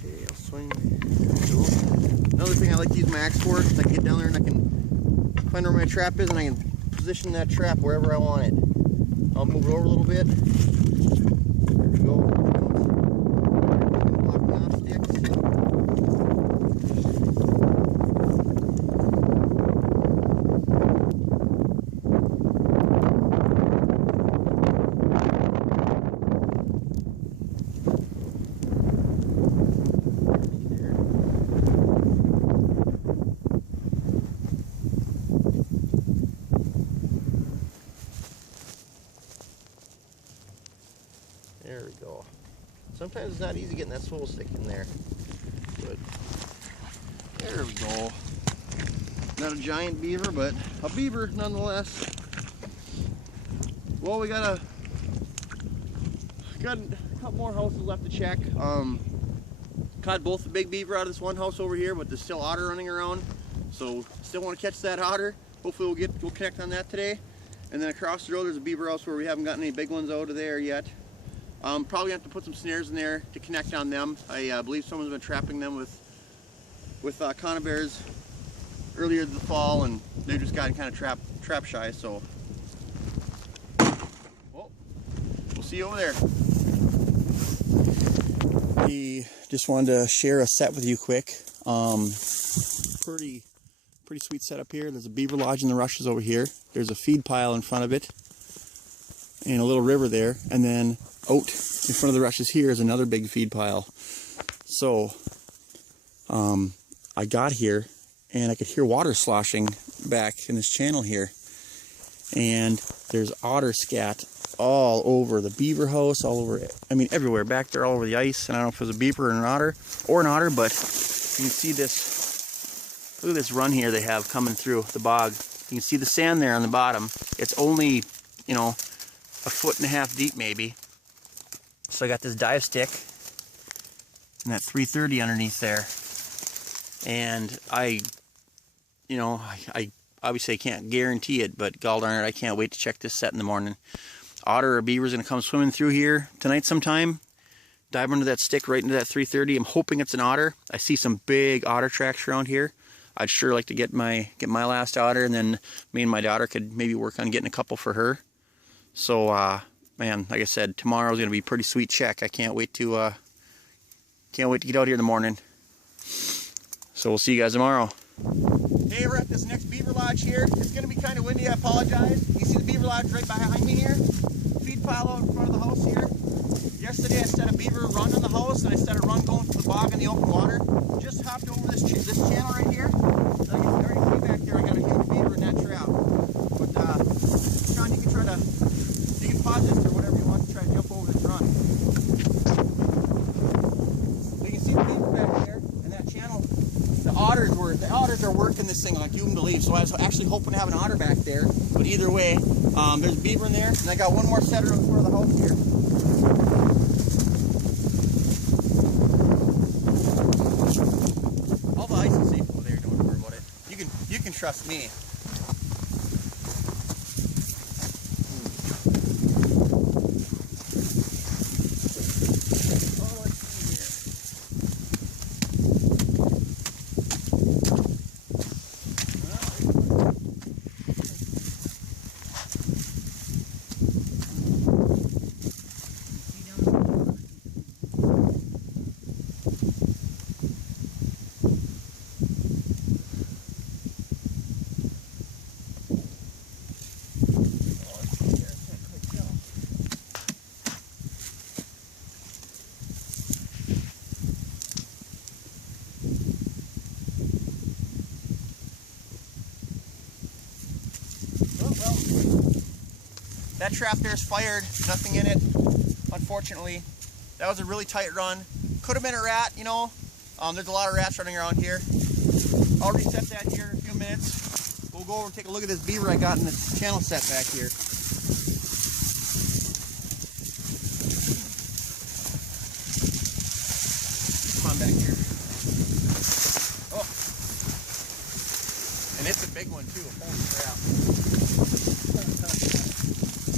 Okay, I'll swing. Another thing I like to use my axe for is I can get down there and I can find where my trap is, and I can position that trap wherever I want it. I'll move it over a little bit. There we go. Blocking off sticks. There we go. Sometimes it's not easy getting that swole stick in there, but there we go. Not a giant beaver, but a beaver nonetheless. Well, we got a couple more houses left to check. Caught both the big beaver out of this one house over here, but there's still otter running around, so still want to catch that otter. Hopefully we'll connect on that today. And then across the road there's a beaver house where we haven't gotten any big ones out of there yet. Probably have to put some snares in there to connect on them. I believe someone's been trapping them with conibears earlier in the fall, and they just got kind of trap shy. So, well, we'll see you over there. We just wanted to share a set with you quick. Pretty sweet setup here. There's a beaver lodge in the rushes over here. There's a feed pile in front of it, and a little river there, and then out in front of the rushes here is another big feed pile. So I got here and I could hear water sloshing back in this channel here, and there's otter scat all over the beaver house, all over, I mean everywhere back there, all over the ice. And I don't know if it was a beaver or an otter, but you can see this. Look at this run here they have coming through the bog. You can see the sand there on the bottom. It's only, you know, 1.5 feet deep maybe. So I got this dive stick and that 330 underneath there. And I obviously can't guarantee it, but gall darn it, I can't wait to check this set in the morning. Otter or beaver's gonna come swimming through here tonight sometime. Dive under that stick right into that 330. I'm hoping it's an otter. I see some big otter tracks around here. I'd sure like to get my last otter, and then me and my daughter could maybe work on getting a couple for her. So man, like I said, tomorrow's gonna be a pretty sweet check. I can't wait to get out here in the morning. So we'll see you guys tomorrow. Hey, we're at this next beaver lodge here. It's gonna be kind of windy, I apologize. You see the beaver lodge right behind me here? Feed pile out in front of the house here. Yesterday I set a beaver run on the house, and I set a run going to the bog in the open water. Just hopped over this channel right here. I can already see back there I got a huge beaver in that trap. But Sean, you can pause this or whatever you want to try to jump over this run. You can see the beaver back there in that channel. The otters are working this thing like you wouldn't believe. So I was actually hoping to have an otter back there. But either way, there's a beaver in there, and I got one more setter in front of the house here. All the ice is safe over there, don't worry about it. You can trust me. That trap there's fired, nothing in it, unfortunately. That was a really tight run. Could have been a rat, you know. There's a lot of rats running around here. I'll reset that here in a few minutes. We'll go over and take a look at this beaver I got in this channel set back here. Come on back here. Oh. And it's a big one too, holy crap.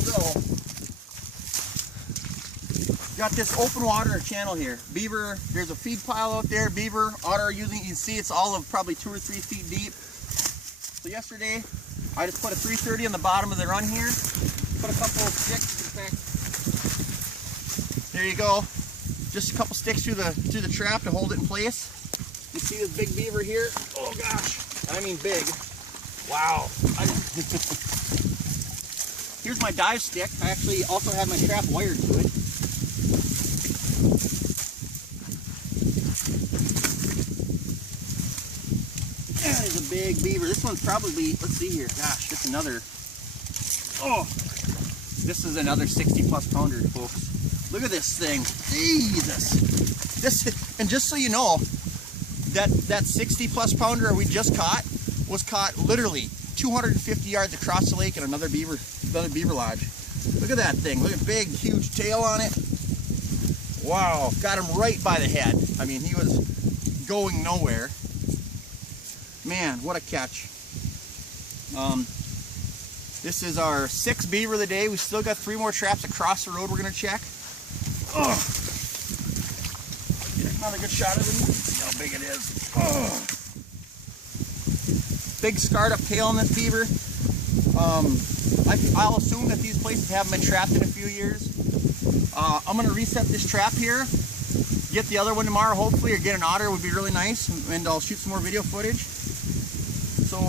So, got this open water channel here. Beaver, there's a feed pile out there. Beaver, otter are using, you can see it's all of probably 2 or 3 feet deep. So yesterday, I just put a 330 on the bottom of the run here. Put a couple of sticks, in fact, there you go. Just a couple sticks through the trap to hold it in place. You see this big beaver here? Oh gosh, I mean big. Wow. Here's my dive stick. I actually also had my trap wired to it. That is a big beaver. This one's probably, let's see here. Gosh, it's another, oh, this is another 60 plus pounder, folks. Look at this thing. Jesus. This, and just so you know, that 60 plus pounder we just caught was caught literally 250 yards across the lake in another beaver lodge. Look at that thing. Look at big, huge tail on it. Wow. Got him right by the head. I mean, he was going nowhere. Man, what a catch. This is our 6th beaver of the day. We still got 3 more traps across the road we're gonna check. Get another good shot of it. See how big it is. Big scarred up tail on this beaver. I'll assume that these places haven't been trapped in a few years. I'm gonna reset this trap here. Get the other one tomorrow, hopefully, or get an otter would be really nice, and I'll shoot some more video footage. So,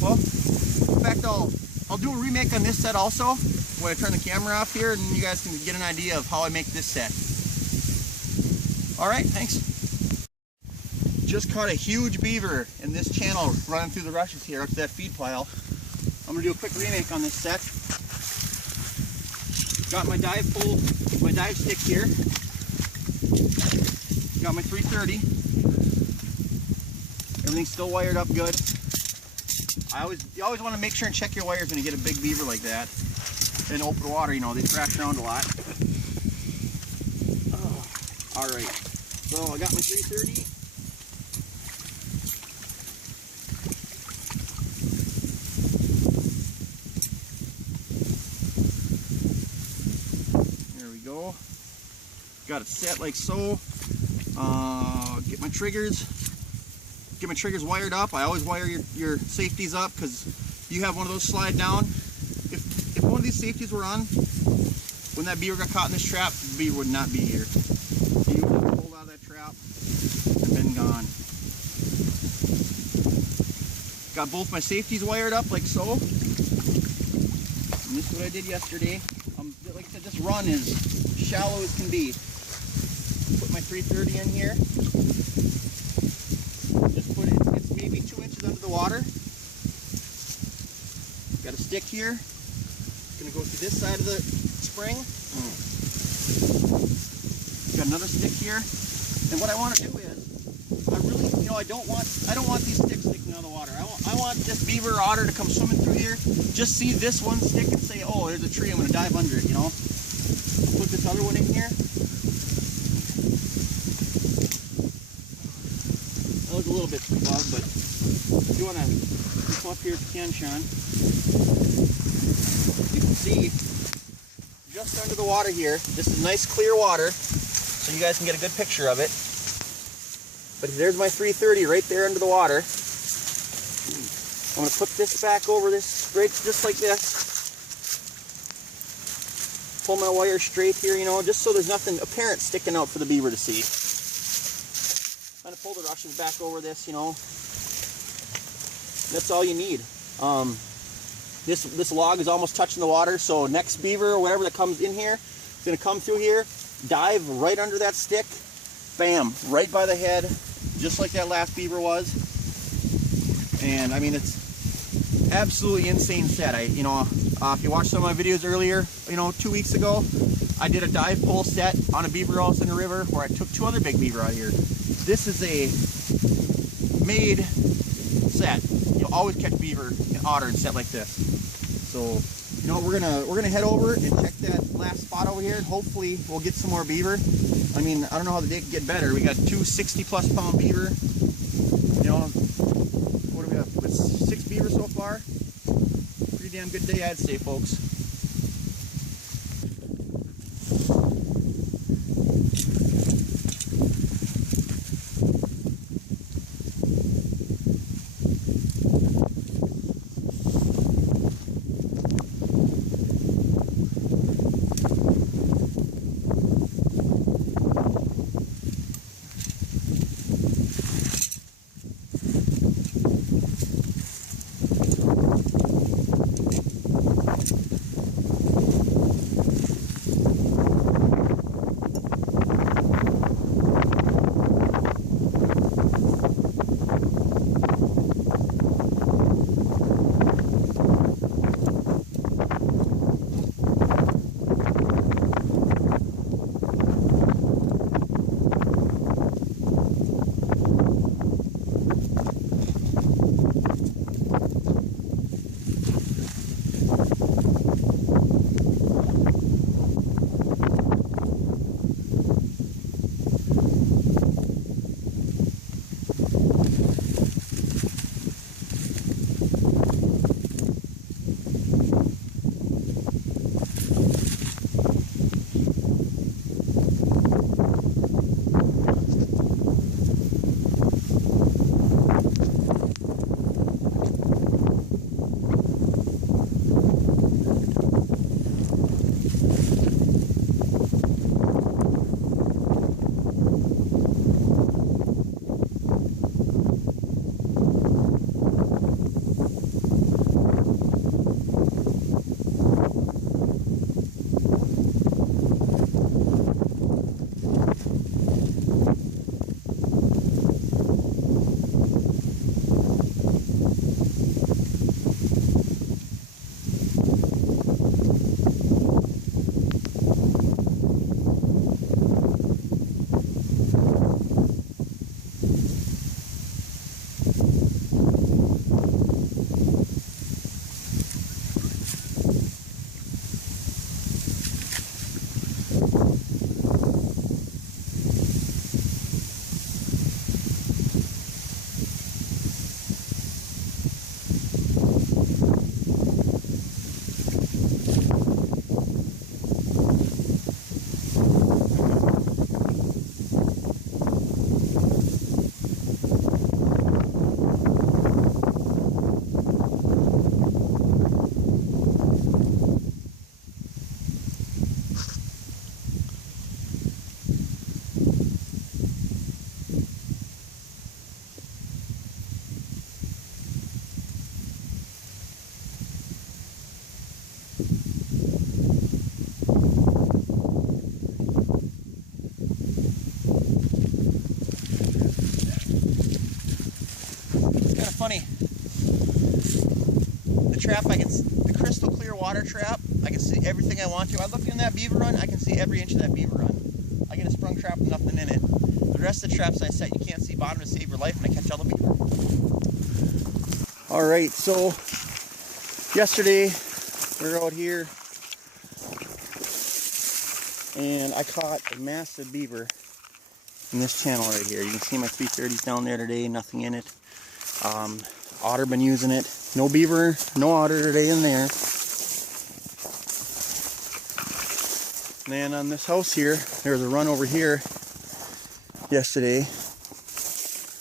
well, in fact, I'll do a remake on this set also when I turn the camera off here, and you guys can get an idea of how I make this set. All right, thanks. Just caught a huge beaver in this channel running through the rushes here up to that feed pile. I'm gonna do a quick remake on this set. Got my dive stick here. Got my 330. Everything's still wired up good. You always want to make sure and check your wires when you get a big beaver like that. In open water, you know, they thrash around a lot. All right, so I got my 330. There we go. Got it set like so. Get my triggers wired up. I always wire your safeties up because you have one of those slide down. If one of these safeties were on, when that beaver got caught in this trap, the beaver would not be here. He would have pulled out of that trap and been gone. Got both my safeties wired up like so. And this is what I did yesterday. Like I said, this run is shallow as can be. Put my 330 in here. Just put it, it's maybe 2 inches under the water. Got a stick here. Gonna go to this side of the spring. Got another stick here. And what I want to do is, I don't want these sticks sticking out of the water. I want this beaver or otter to come swimming through here, just see this one stick and say, oh, there's a tree, I'm gonna dive under it, you know. I'll put this other one in here. That was a little bit too long, but if you want to come up here if you can, Sean, you can see just under the water here. This is nice clear water, so you guys can get a good picture of it. But there's my 330 right there under the water. I'm going to put this back over this, right, just like this. Pull my wire straight here, you know, just so there's nothing apparent sticking out for the beaver to see. Kind of pull the rushes back over this, you know. That's all you need. This log is almost touching the water, so next beaver or whatever that comes in here is going to come through here, dive right under that stick, bam, right by the head, just like that last beaver was. And I mean, it's absolutely insane set. If you watched some of my videos earlier, 2 weeks ago, I did a dive pole set on a beaver house in the river where I took 2 other big beaver out of here. This is a made set. You'll always catch beaver and otter in a set like this. So, we're gonna head over and check that last spot over here, and hopefully we'll get some more beaver. I mean, I don't know how the day could get better. We got 2 60+ pound beaver. What do we have? 6 beaver so far. Pretty damn good day, I'd say, folks. funny. The trap, the crystal clear water trap, I can see everything I want to. I look in that beaver run, I can see every inch of that beaver run. I get a sprung trap with nothing in it. The rest of the traps I set, you can't see bottom to save your life, and I catch all the beaver. All right, so yesterday we were out here and I caught a massive beaver in this channel right here. You can see my 330s down there today, nothing in it. Otter been using it. No beaver, no otter today in there. And then on this house here, there was a run over here yesterday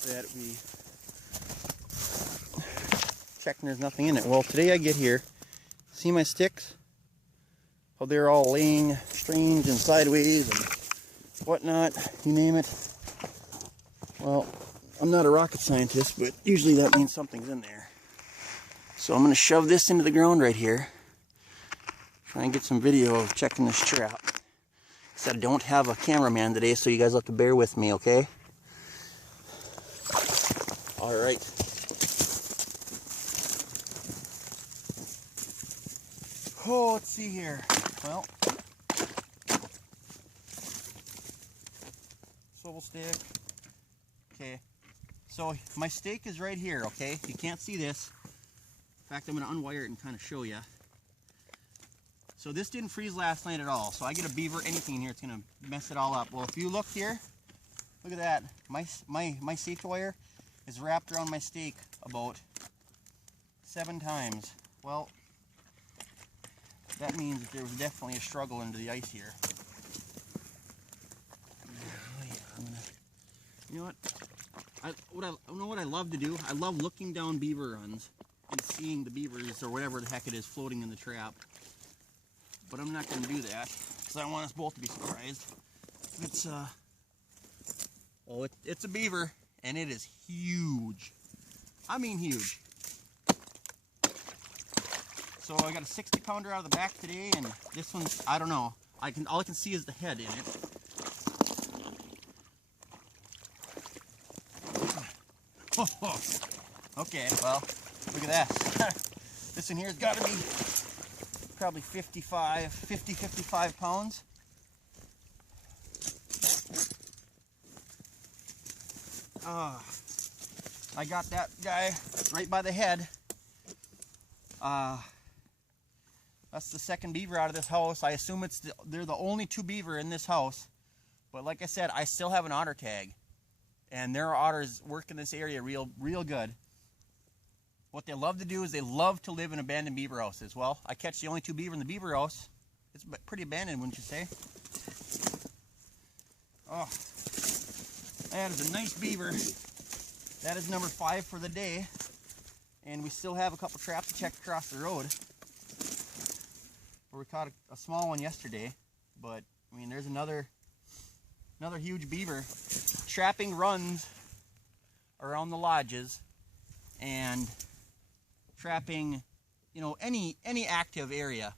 that we checked and there's nothing in it. Well, today I get here, see my sticks? How they're all laying strange and sideways and whatnot, you name it. Well, I'm not a rocket scientist, but usually that means something's in there. So I'm going to shove this into the ground right here. Try and get some video of checking this trap. Because I don't have a cameraman today, so you guys have to bear with me, okay? Alright. Oh, let's see here. Well, swivel stick. Okay. So my stake is right here, okay? You can't see this. In fact, I'm going to unwire it and kind of show you. So this didn't freeze last night at all. So I get a beaver, anything in here, it's going to mess it all up. Well, if you look here, look at that. My safety wire is wrapped around my stake about 7 times. Well, that means that there was definitely a struggle into the ice here. Oh yeah, you know what? I know what I love to do. I love looking down beaver runs and seeing the beavers or whatever the heck it is floating in the trap. But I'm not going to do that because I want us both to be surprised. It's it's a beaver and it is huge. I mean huge. So I got a 60-pounder out of the back today, and this one's, I don't know. All I can see is the head in it. Okay, well, look at that. This in here has got to be probably 55 pounds. I got that guy right by the head. That's the second beaver out of this house. I assume they're the only 2 beaver in this house. But like I said, I still have an otter tag. And there are otters work in this area real good. What they love to do is they love to live in abandoned beaver houses. Well, I catch the only 2 beaver in the beaver house. It's pretty abandoned, wouldn't you say? Oh, that is a nice beaver. That is number 5 for the day. And we still have a couple traps to check across the road. Where we caught a small one yesterday. But, I mean, there's another huge beaver. Trapping runs around the lodges and trapping, you know, any active area.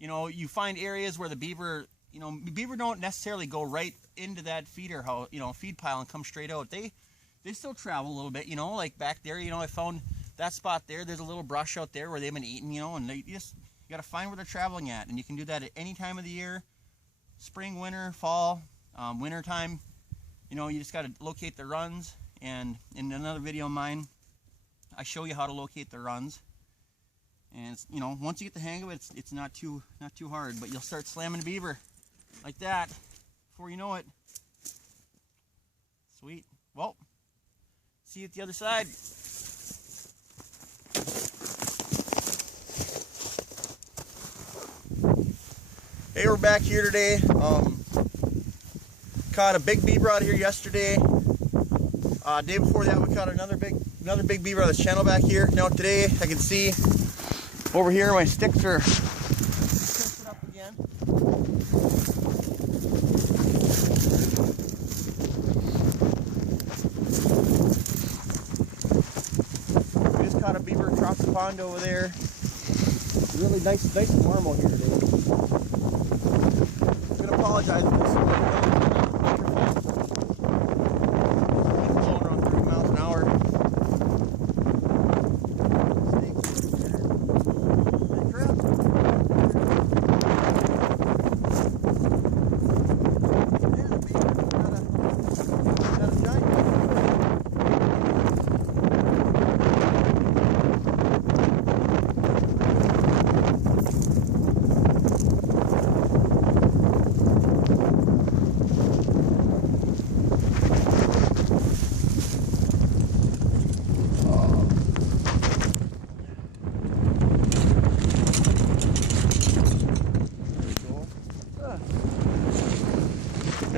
You know, you find areas where the beaver, you know, beaver don't necessarily go right into that feeder house, you know, feed pile and come straight out. They still travel a little bit, you know, like back there, you know, I found that spot there. There's a little brush out there where they've been eating, you know, and you got to find where they're traveling at, and you can do that at any time of the year, spring, winter, fall, winter time. You know, you just got to locate the runs, and in another video of mine, I show you how to locate the runs. And it's, you know, once you get the hang of it, it's not too hard. But you'll start slamming the beaver like that before you know it. Sweet. Well, see you at the other side. Hey, we're back here today. Caught a big beaver out here yesterday. Day before that, we caught another big beaver on this channel back here. Now today, I can see over here my sticks are twisted up again. We just caught a beaver across the pond over there. Really nice and warm out here today. I'm gonna apologize for this. Blowing around 30 miles an hour.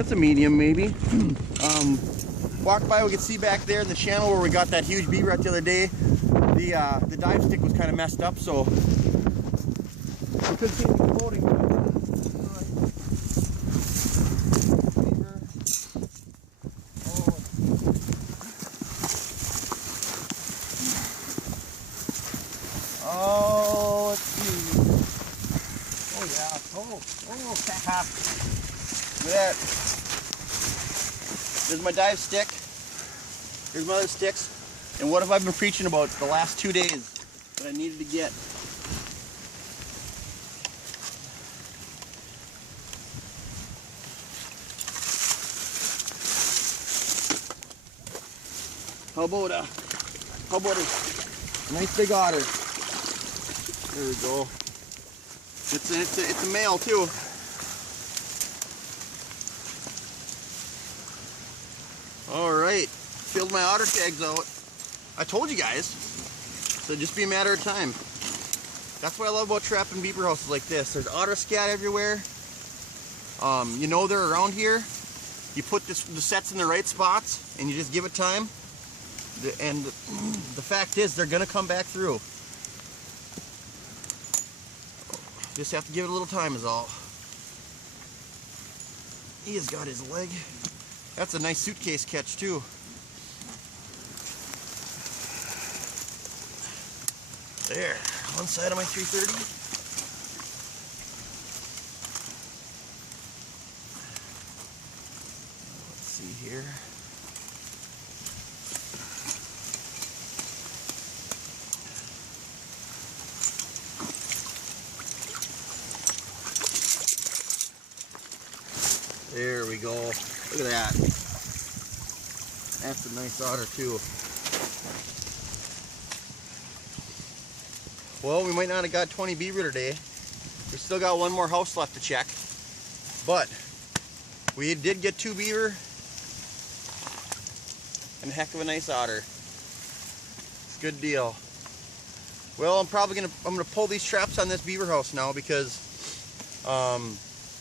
That's a medium maybe. Walk by, we can see back there in the channel where we got that huge beaver out the other day. The dive stick was kind of messed up, so we couldn't see anything floating. Oh, let's see. Oh yeah. Oh, look at that. There's my dive stick. Here's my other sticks. And what have I been preaching about the last 2 days that I needed to get? How about a nice big otter? There we go. It's a male too. All right, filled my otter tags out. I told you guys, so just be a matter of time. That's what I love about trapping beaver houses like this. There's otter scat everywhere. You know they're around here. You put the sets in the right spots, and you just give it time. And the fact is, they're gonna come back through. Just have to give it a little time is all. He has got his leg. That's a nice suitcase catch too. There, one side of my 330. Let's see here. There we go. Look at that. That's a nice otter too. Well, we might not have got 20 beaver today. We still got one more house left to check. But we did get 2 beaver and a heck of a nice otter. It's a good deal. Well, I'm gonna pull these traps on this beaver house now because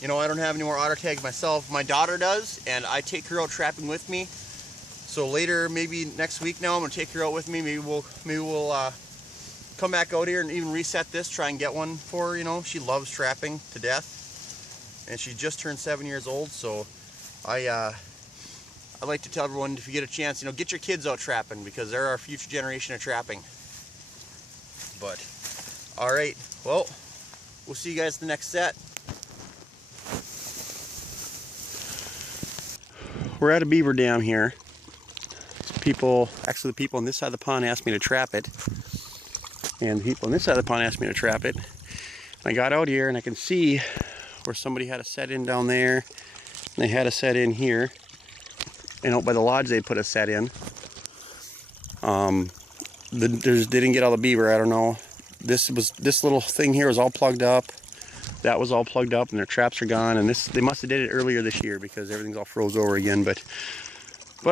you know, I don't have any more otter tags myself. My daughter does, and I take her out trapping with me. So later, maybe next week now, I'm gonna take her out with me. Maybe we'll come back out here and even reset this, try and get one for her. You know, she loves trapping to death, and she just turned 7 years old. So I like to tell everyone, if you get a chance, you know, get your kids out trapping because they're our future generation of trapping. But all right, well, we'll see you guys in the next set. We're at a beaver dam here. Actually the people on this side of the pond asked me to trap it. And the people on this side of the pond asked me to trap it. And I got out here and I can see where somebody had a set in down there. And they had a set in here. And out by the lodge they put a set in. They didn't get all the beaver, I don't know. This little thing here was all plugged up. That was all plugged up and their traps are gone, and they must have did it earlier this year because everything's all froze over again. But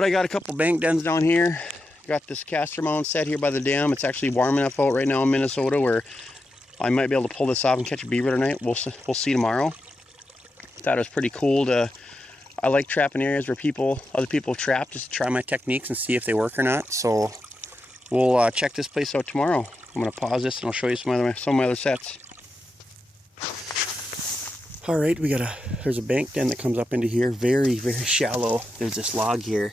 I got a couple bank dens down here. Got this caster mount set here by the dam. It's actually warm enough out right now in Minnesota where I might be able to pull this off and catch a beaver tonight. We'll see tomorrow. Thought it was pretty cool I like trapping areas where other people trap, just to try my techniques and see if they work or not. So we'll check this place out tomorrow. I'm gonna pause this and I'll show you some of my other sets. All right, there's a bank den that comes up into here, very, very shallow. There's this log here,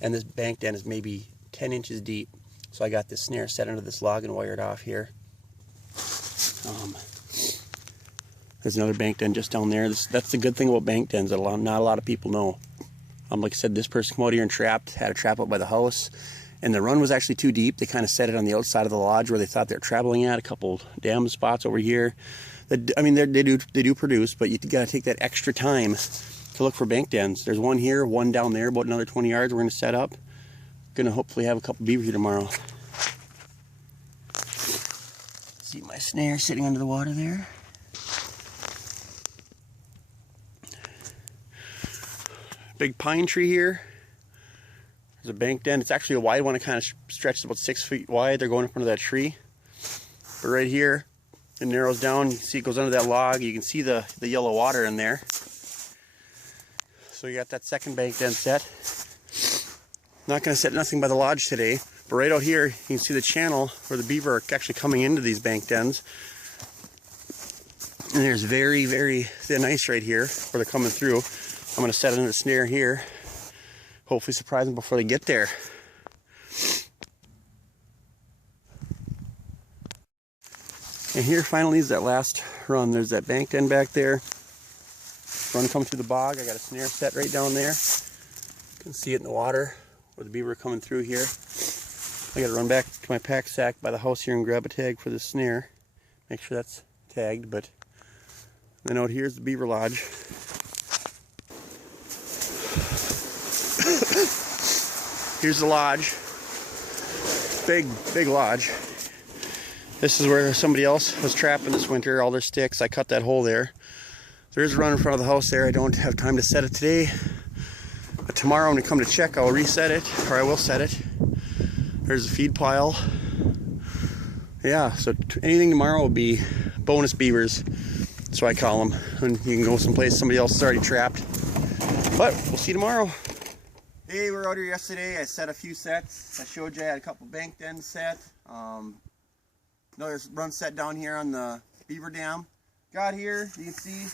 and this bank den is maybe 10 inches deep. So I got this snare set under this log and wired off here. There's another bank den just down there. That's the good thing about bank dens that not a lot of people know. Like I said, this person came out here and had a trap up by the house, and the run was actually too deep. They kind of set it on the outside of the lodge where they thought they were traveling at. A couple dam spots over here. I mean, they do produce, but you got to take that extra time to look for bank dens. There's one here, one down there, about another 20 yards. We're going to set up. Going to hopefully have a couple beaver here tomorrow. See my snare sitting under the water there. Big pine tree here. There's a bank den. It's actually a wide one. It kind of stretches about 6 feet wide. They're going up under that tree. But right here, it narrows down. You can see it goes under that log. You can see the yellow water in there. So you got that second bank den set. Not going to set nothing by the lodge today, but right out here you can see the channel where the beaver are actually coming into these bank dens. And there's very, very thin ice right here where they're coming through. I'm going to set another snare here. Hopefully surprise them before they get there. And here finally is that last run. There's that bank den back there. Run come through the bog. I got a snare set right down there. You can see it in the water where the beaver are coming through here. I got to run back to my pack sack by the house here and grab a tag for the snare. Make sure that's tagged. But then out here's the beaver lodge. Here's the lodge. Big lodge. This is where somebody else was trapping this winter, all their sticks. I cut that hole there. There's a run in front of the house there. I don't have time to set it today. But tomorrow when I come to check, I'll reset it, or I will set it. There's the feed pile. Yeah, so anything tomorrow will be bonus beavers. That's what I call them. And you can go someplace somebody else is already trapped. But we'll see you tomorrow. Hey, we were out here yesterday. I set a few sets. I showed you I had a couple bank dens set. Another run set down here on the beaver dam. Got here, you can see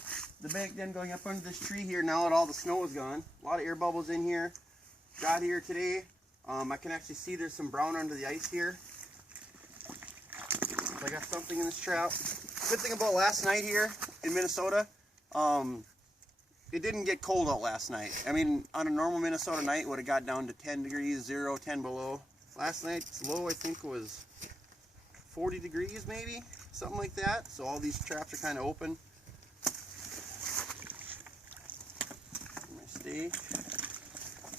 the bank den going up under this tree here now that all the snow is gone. A lot of air bubbles in here. Got here today. I can actually see there's some brown under the ice here. So I got something in this trap. Good thing about last night here in Minnesota, it didn't get cold out last night. I mean, on a normal Minnesota night, it would have got down to 10 degrees, 0, 10 below. Last night's low, I think, was 40 degrees maybe, something like that. So all these traps are kind of open. My steak.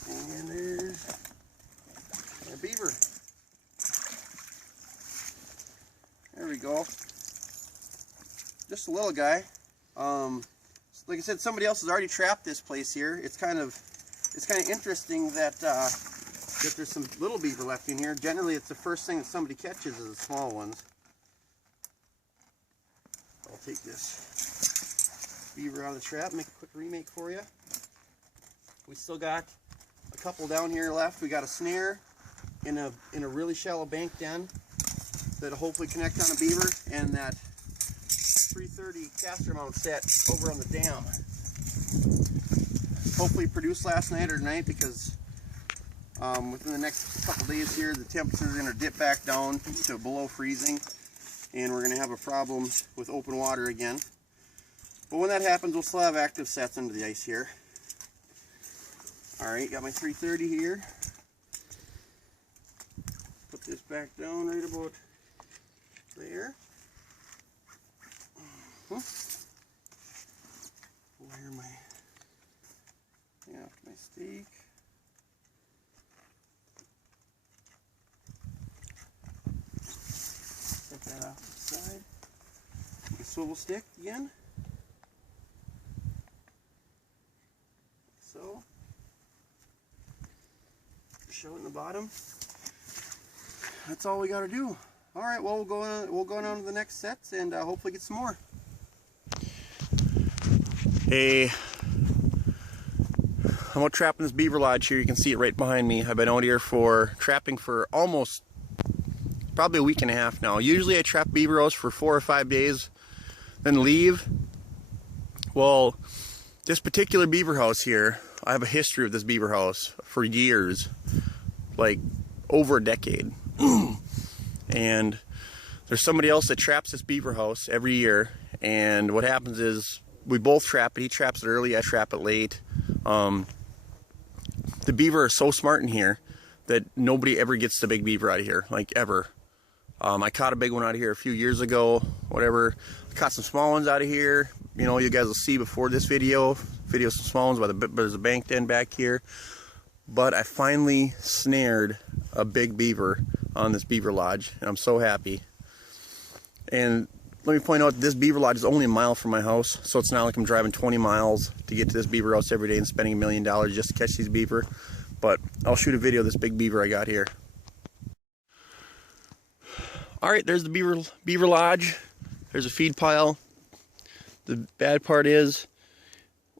And there's our beaver. There we go. Just a little guy. Like I said, somebody else has already trapped this place here. It's kind of interesting that that there's some little beaver left in here. Generally, it's the first thing that somebody catches is the small ones. I'll take this beaver out of the trap, make a quick remake for you. We still got a couple down here left. We got a snare in a really shallow bank den that'll hopefully connect on a beaver, and that 330 caster mount set over on the dam. Hopefully produced last night or tonight, because within the next couple days here, the temperatures are going to dip back down to below freezing, and we're going to have a problem with open water again. But when that happens, we'll still have active sets under the ice here. Alright, got my 330 here. Put this back down right about there. Where my steak. Set that off to the side. The swivel stick again. So. Show it in the bottom. That's all we got to do. All right. Well, we'll go on to the next sets and hopefully get some more. Hey, I'm out trapping this beaver lodge here. You can see it right behind me. I've been out here trapping for almost probably a week and a half now. Usually I trap beaver house for 4 or 5 days, then leave. Well, this particular beaver house here, I have a history of this beaver house for years, like over a decade. And there's somebody else that traps this beaver house every year, and what happens is we both trap it. He traps it early, I trap it late. The beaver are so smart in here that nobody ever gets the big beaver out of here, like ever. I caught a big one out of here a few years ago, whatever. I caught some small ones out of here. You know, you guys will see before this video some small ones, but there's a bank den back here. But I finally snared a big beaver on this beaver lodge, and I'm so happy. And let me point out, this beaver lodge is only a mile from my house, so it's not like I'm driving 20 miles to get to this beaver house every day and spending $1 million just to catch these beaver. But I'll shoot a video of this big beaver I got here. Alright, there's the beaver lodge. There's a feed pile. The bad part is,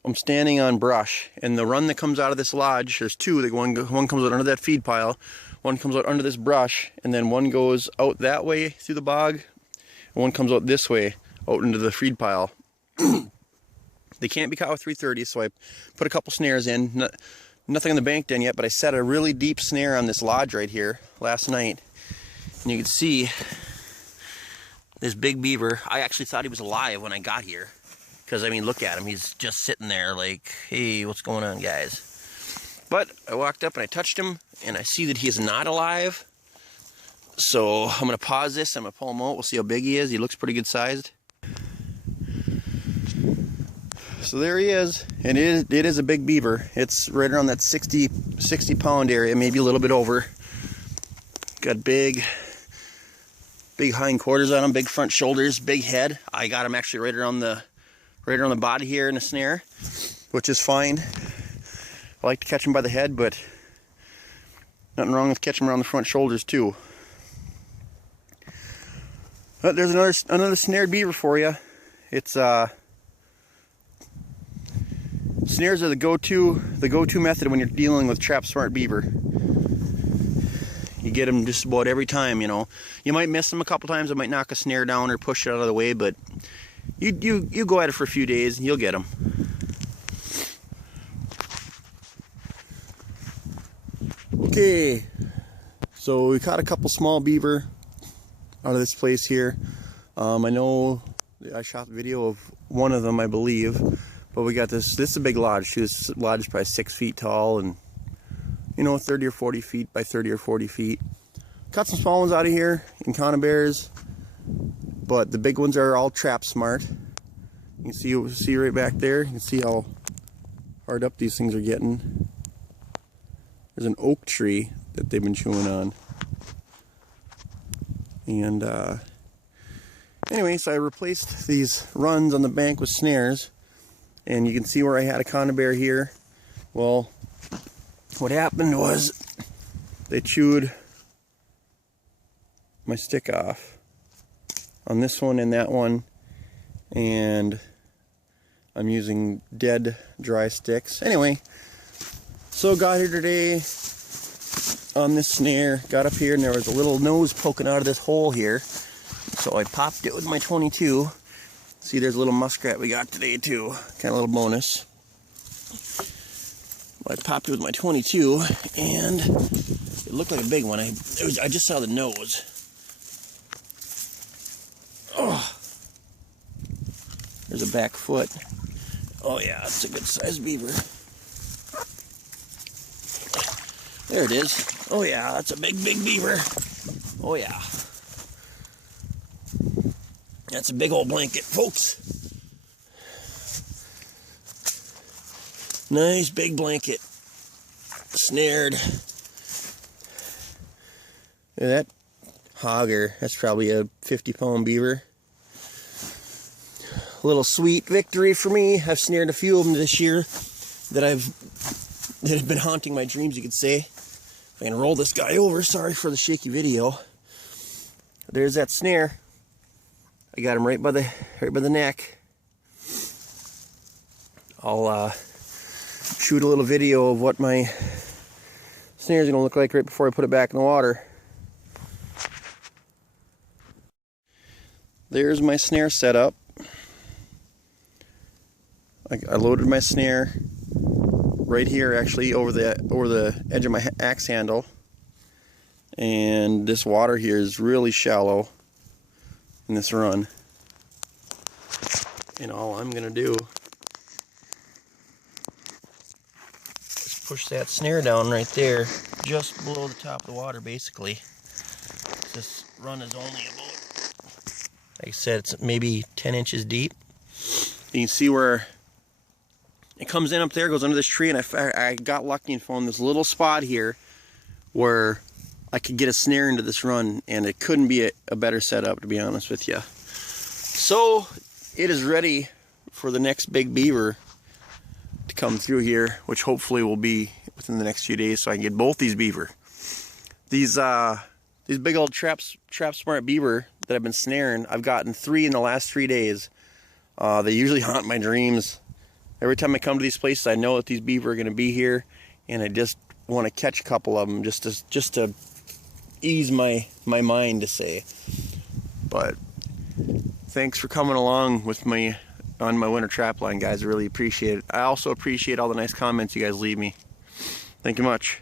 I'm standing on brush, and the run that comes out of this lodge, there's two. One comes out under that feed pile, one comes out under this brush, and then one goes out that way through the bog, and one comes out this way, out into the feed pile. They can't be caught with 330, so I put a couple snares in. Nothing on the bank den yet, but I set a really deep snare on this lodge right here last night. And you can see this big beaver. I actually thought he was alive when I got here. Because, I mean, look at him. He's just sitting there like, hey, what's going on, guys? But I walked up and I touched him, and I see that he is not alive. So I'm going to pause this. I'm going to pull him out. We'll see how big he is. He looks pretty good sized. So there he is, and it is a big beaver. It's right around that 60 pound area, maybe a little bit over. Got big hindquarters on him, big front shoulders, big head. I got him actually right around the body here in a snare, which is fine. I like to catch him by the head, but nothing wrong with catching him around the front shoulders too. But there's another snared beaver for you. It's snares are the go-to method when you're dealing with trap smart beaver. You get them just about every time, you know. You might miss them a couple times. It might knock a snare down or push it out of the way, but you go at it for a few days and you'll get them. Okay, so we caught a couple small beaver out of this place here. I know I shot the video of one of them, I believe. But we got this is a big lodge. This lodge is probably 6 feet tall and, you know, 30 or 40 feet by 30 or 40 feet. Caught some small ones out of here in conibears, but the big ones are all trap smart. You can see right back there. You can see how hard up these things are getting. There's an oak tree that they've been chewing on. And anyway, so I replaced these runs on the bank with snares. And you can see where I had a conibear here. Well, what happened was they chewed my stick off on this one and that one, and I'm using dead dry sticks. Anyway, so got here today on this snare, got up here, and there was a little nose poking out of this hole here. So I popped it with my 22. See, there's a little muskrat we got today too, kind of a little bonus. Well, I popped it with my 22, and it looked like a big one. I just saw the nose. Oh, there's a back foot. Oh yeah, it's a good sized beaver. There it is. Oh yeah, that's a big beaver. Oh yeah. That's a big old blanket, folks. Nice big blanket. Snared. That hogger, that's probably a 50-pound beaver. A little sweet victory for me. I've snared a few of them this year that have been haunting my dreams, you could say. If I can roll this guy over, sorry for the shaky video. There's that snare. I got him right by the neck. I'll shoot a little video of what my snare is going to look like right before I put it back in the water. There's my snare setup. I loaded my snare right here, actually, over the edge of my axe handle. And this water here is really shallow in this run. And all I'm gonna do is push that snare down right there, just below the top of the water, basically. This run is only about, like I said, it's maybe 10 inches deep. You can see where it comes in up there, goes under this tree, and I got lucky and found this little spot here where I could get a snare into this run, and it couldn't be a better setup, to be honest with you. So it is ready for the next big beaver to come through here, which hopefully will be within the next few days, so I can get both these beaver. These big old trap smart beaver that I've been snaring, I've gotten 3 in the last 3 days. They usually haunt my dreams, every time I come to these places, I know that these beaver are going to be here, and I just want to catch a couple of them just to ease my mind, to say. But thanks for coming along with me on my winter trap line, guys. I really appreciate it. I also appreciate all the nice comments you guys leave me. Thank you much.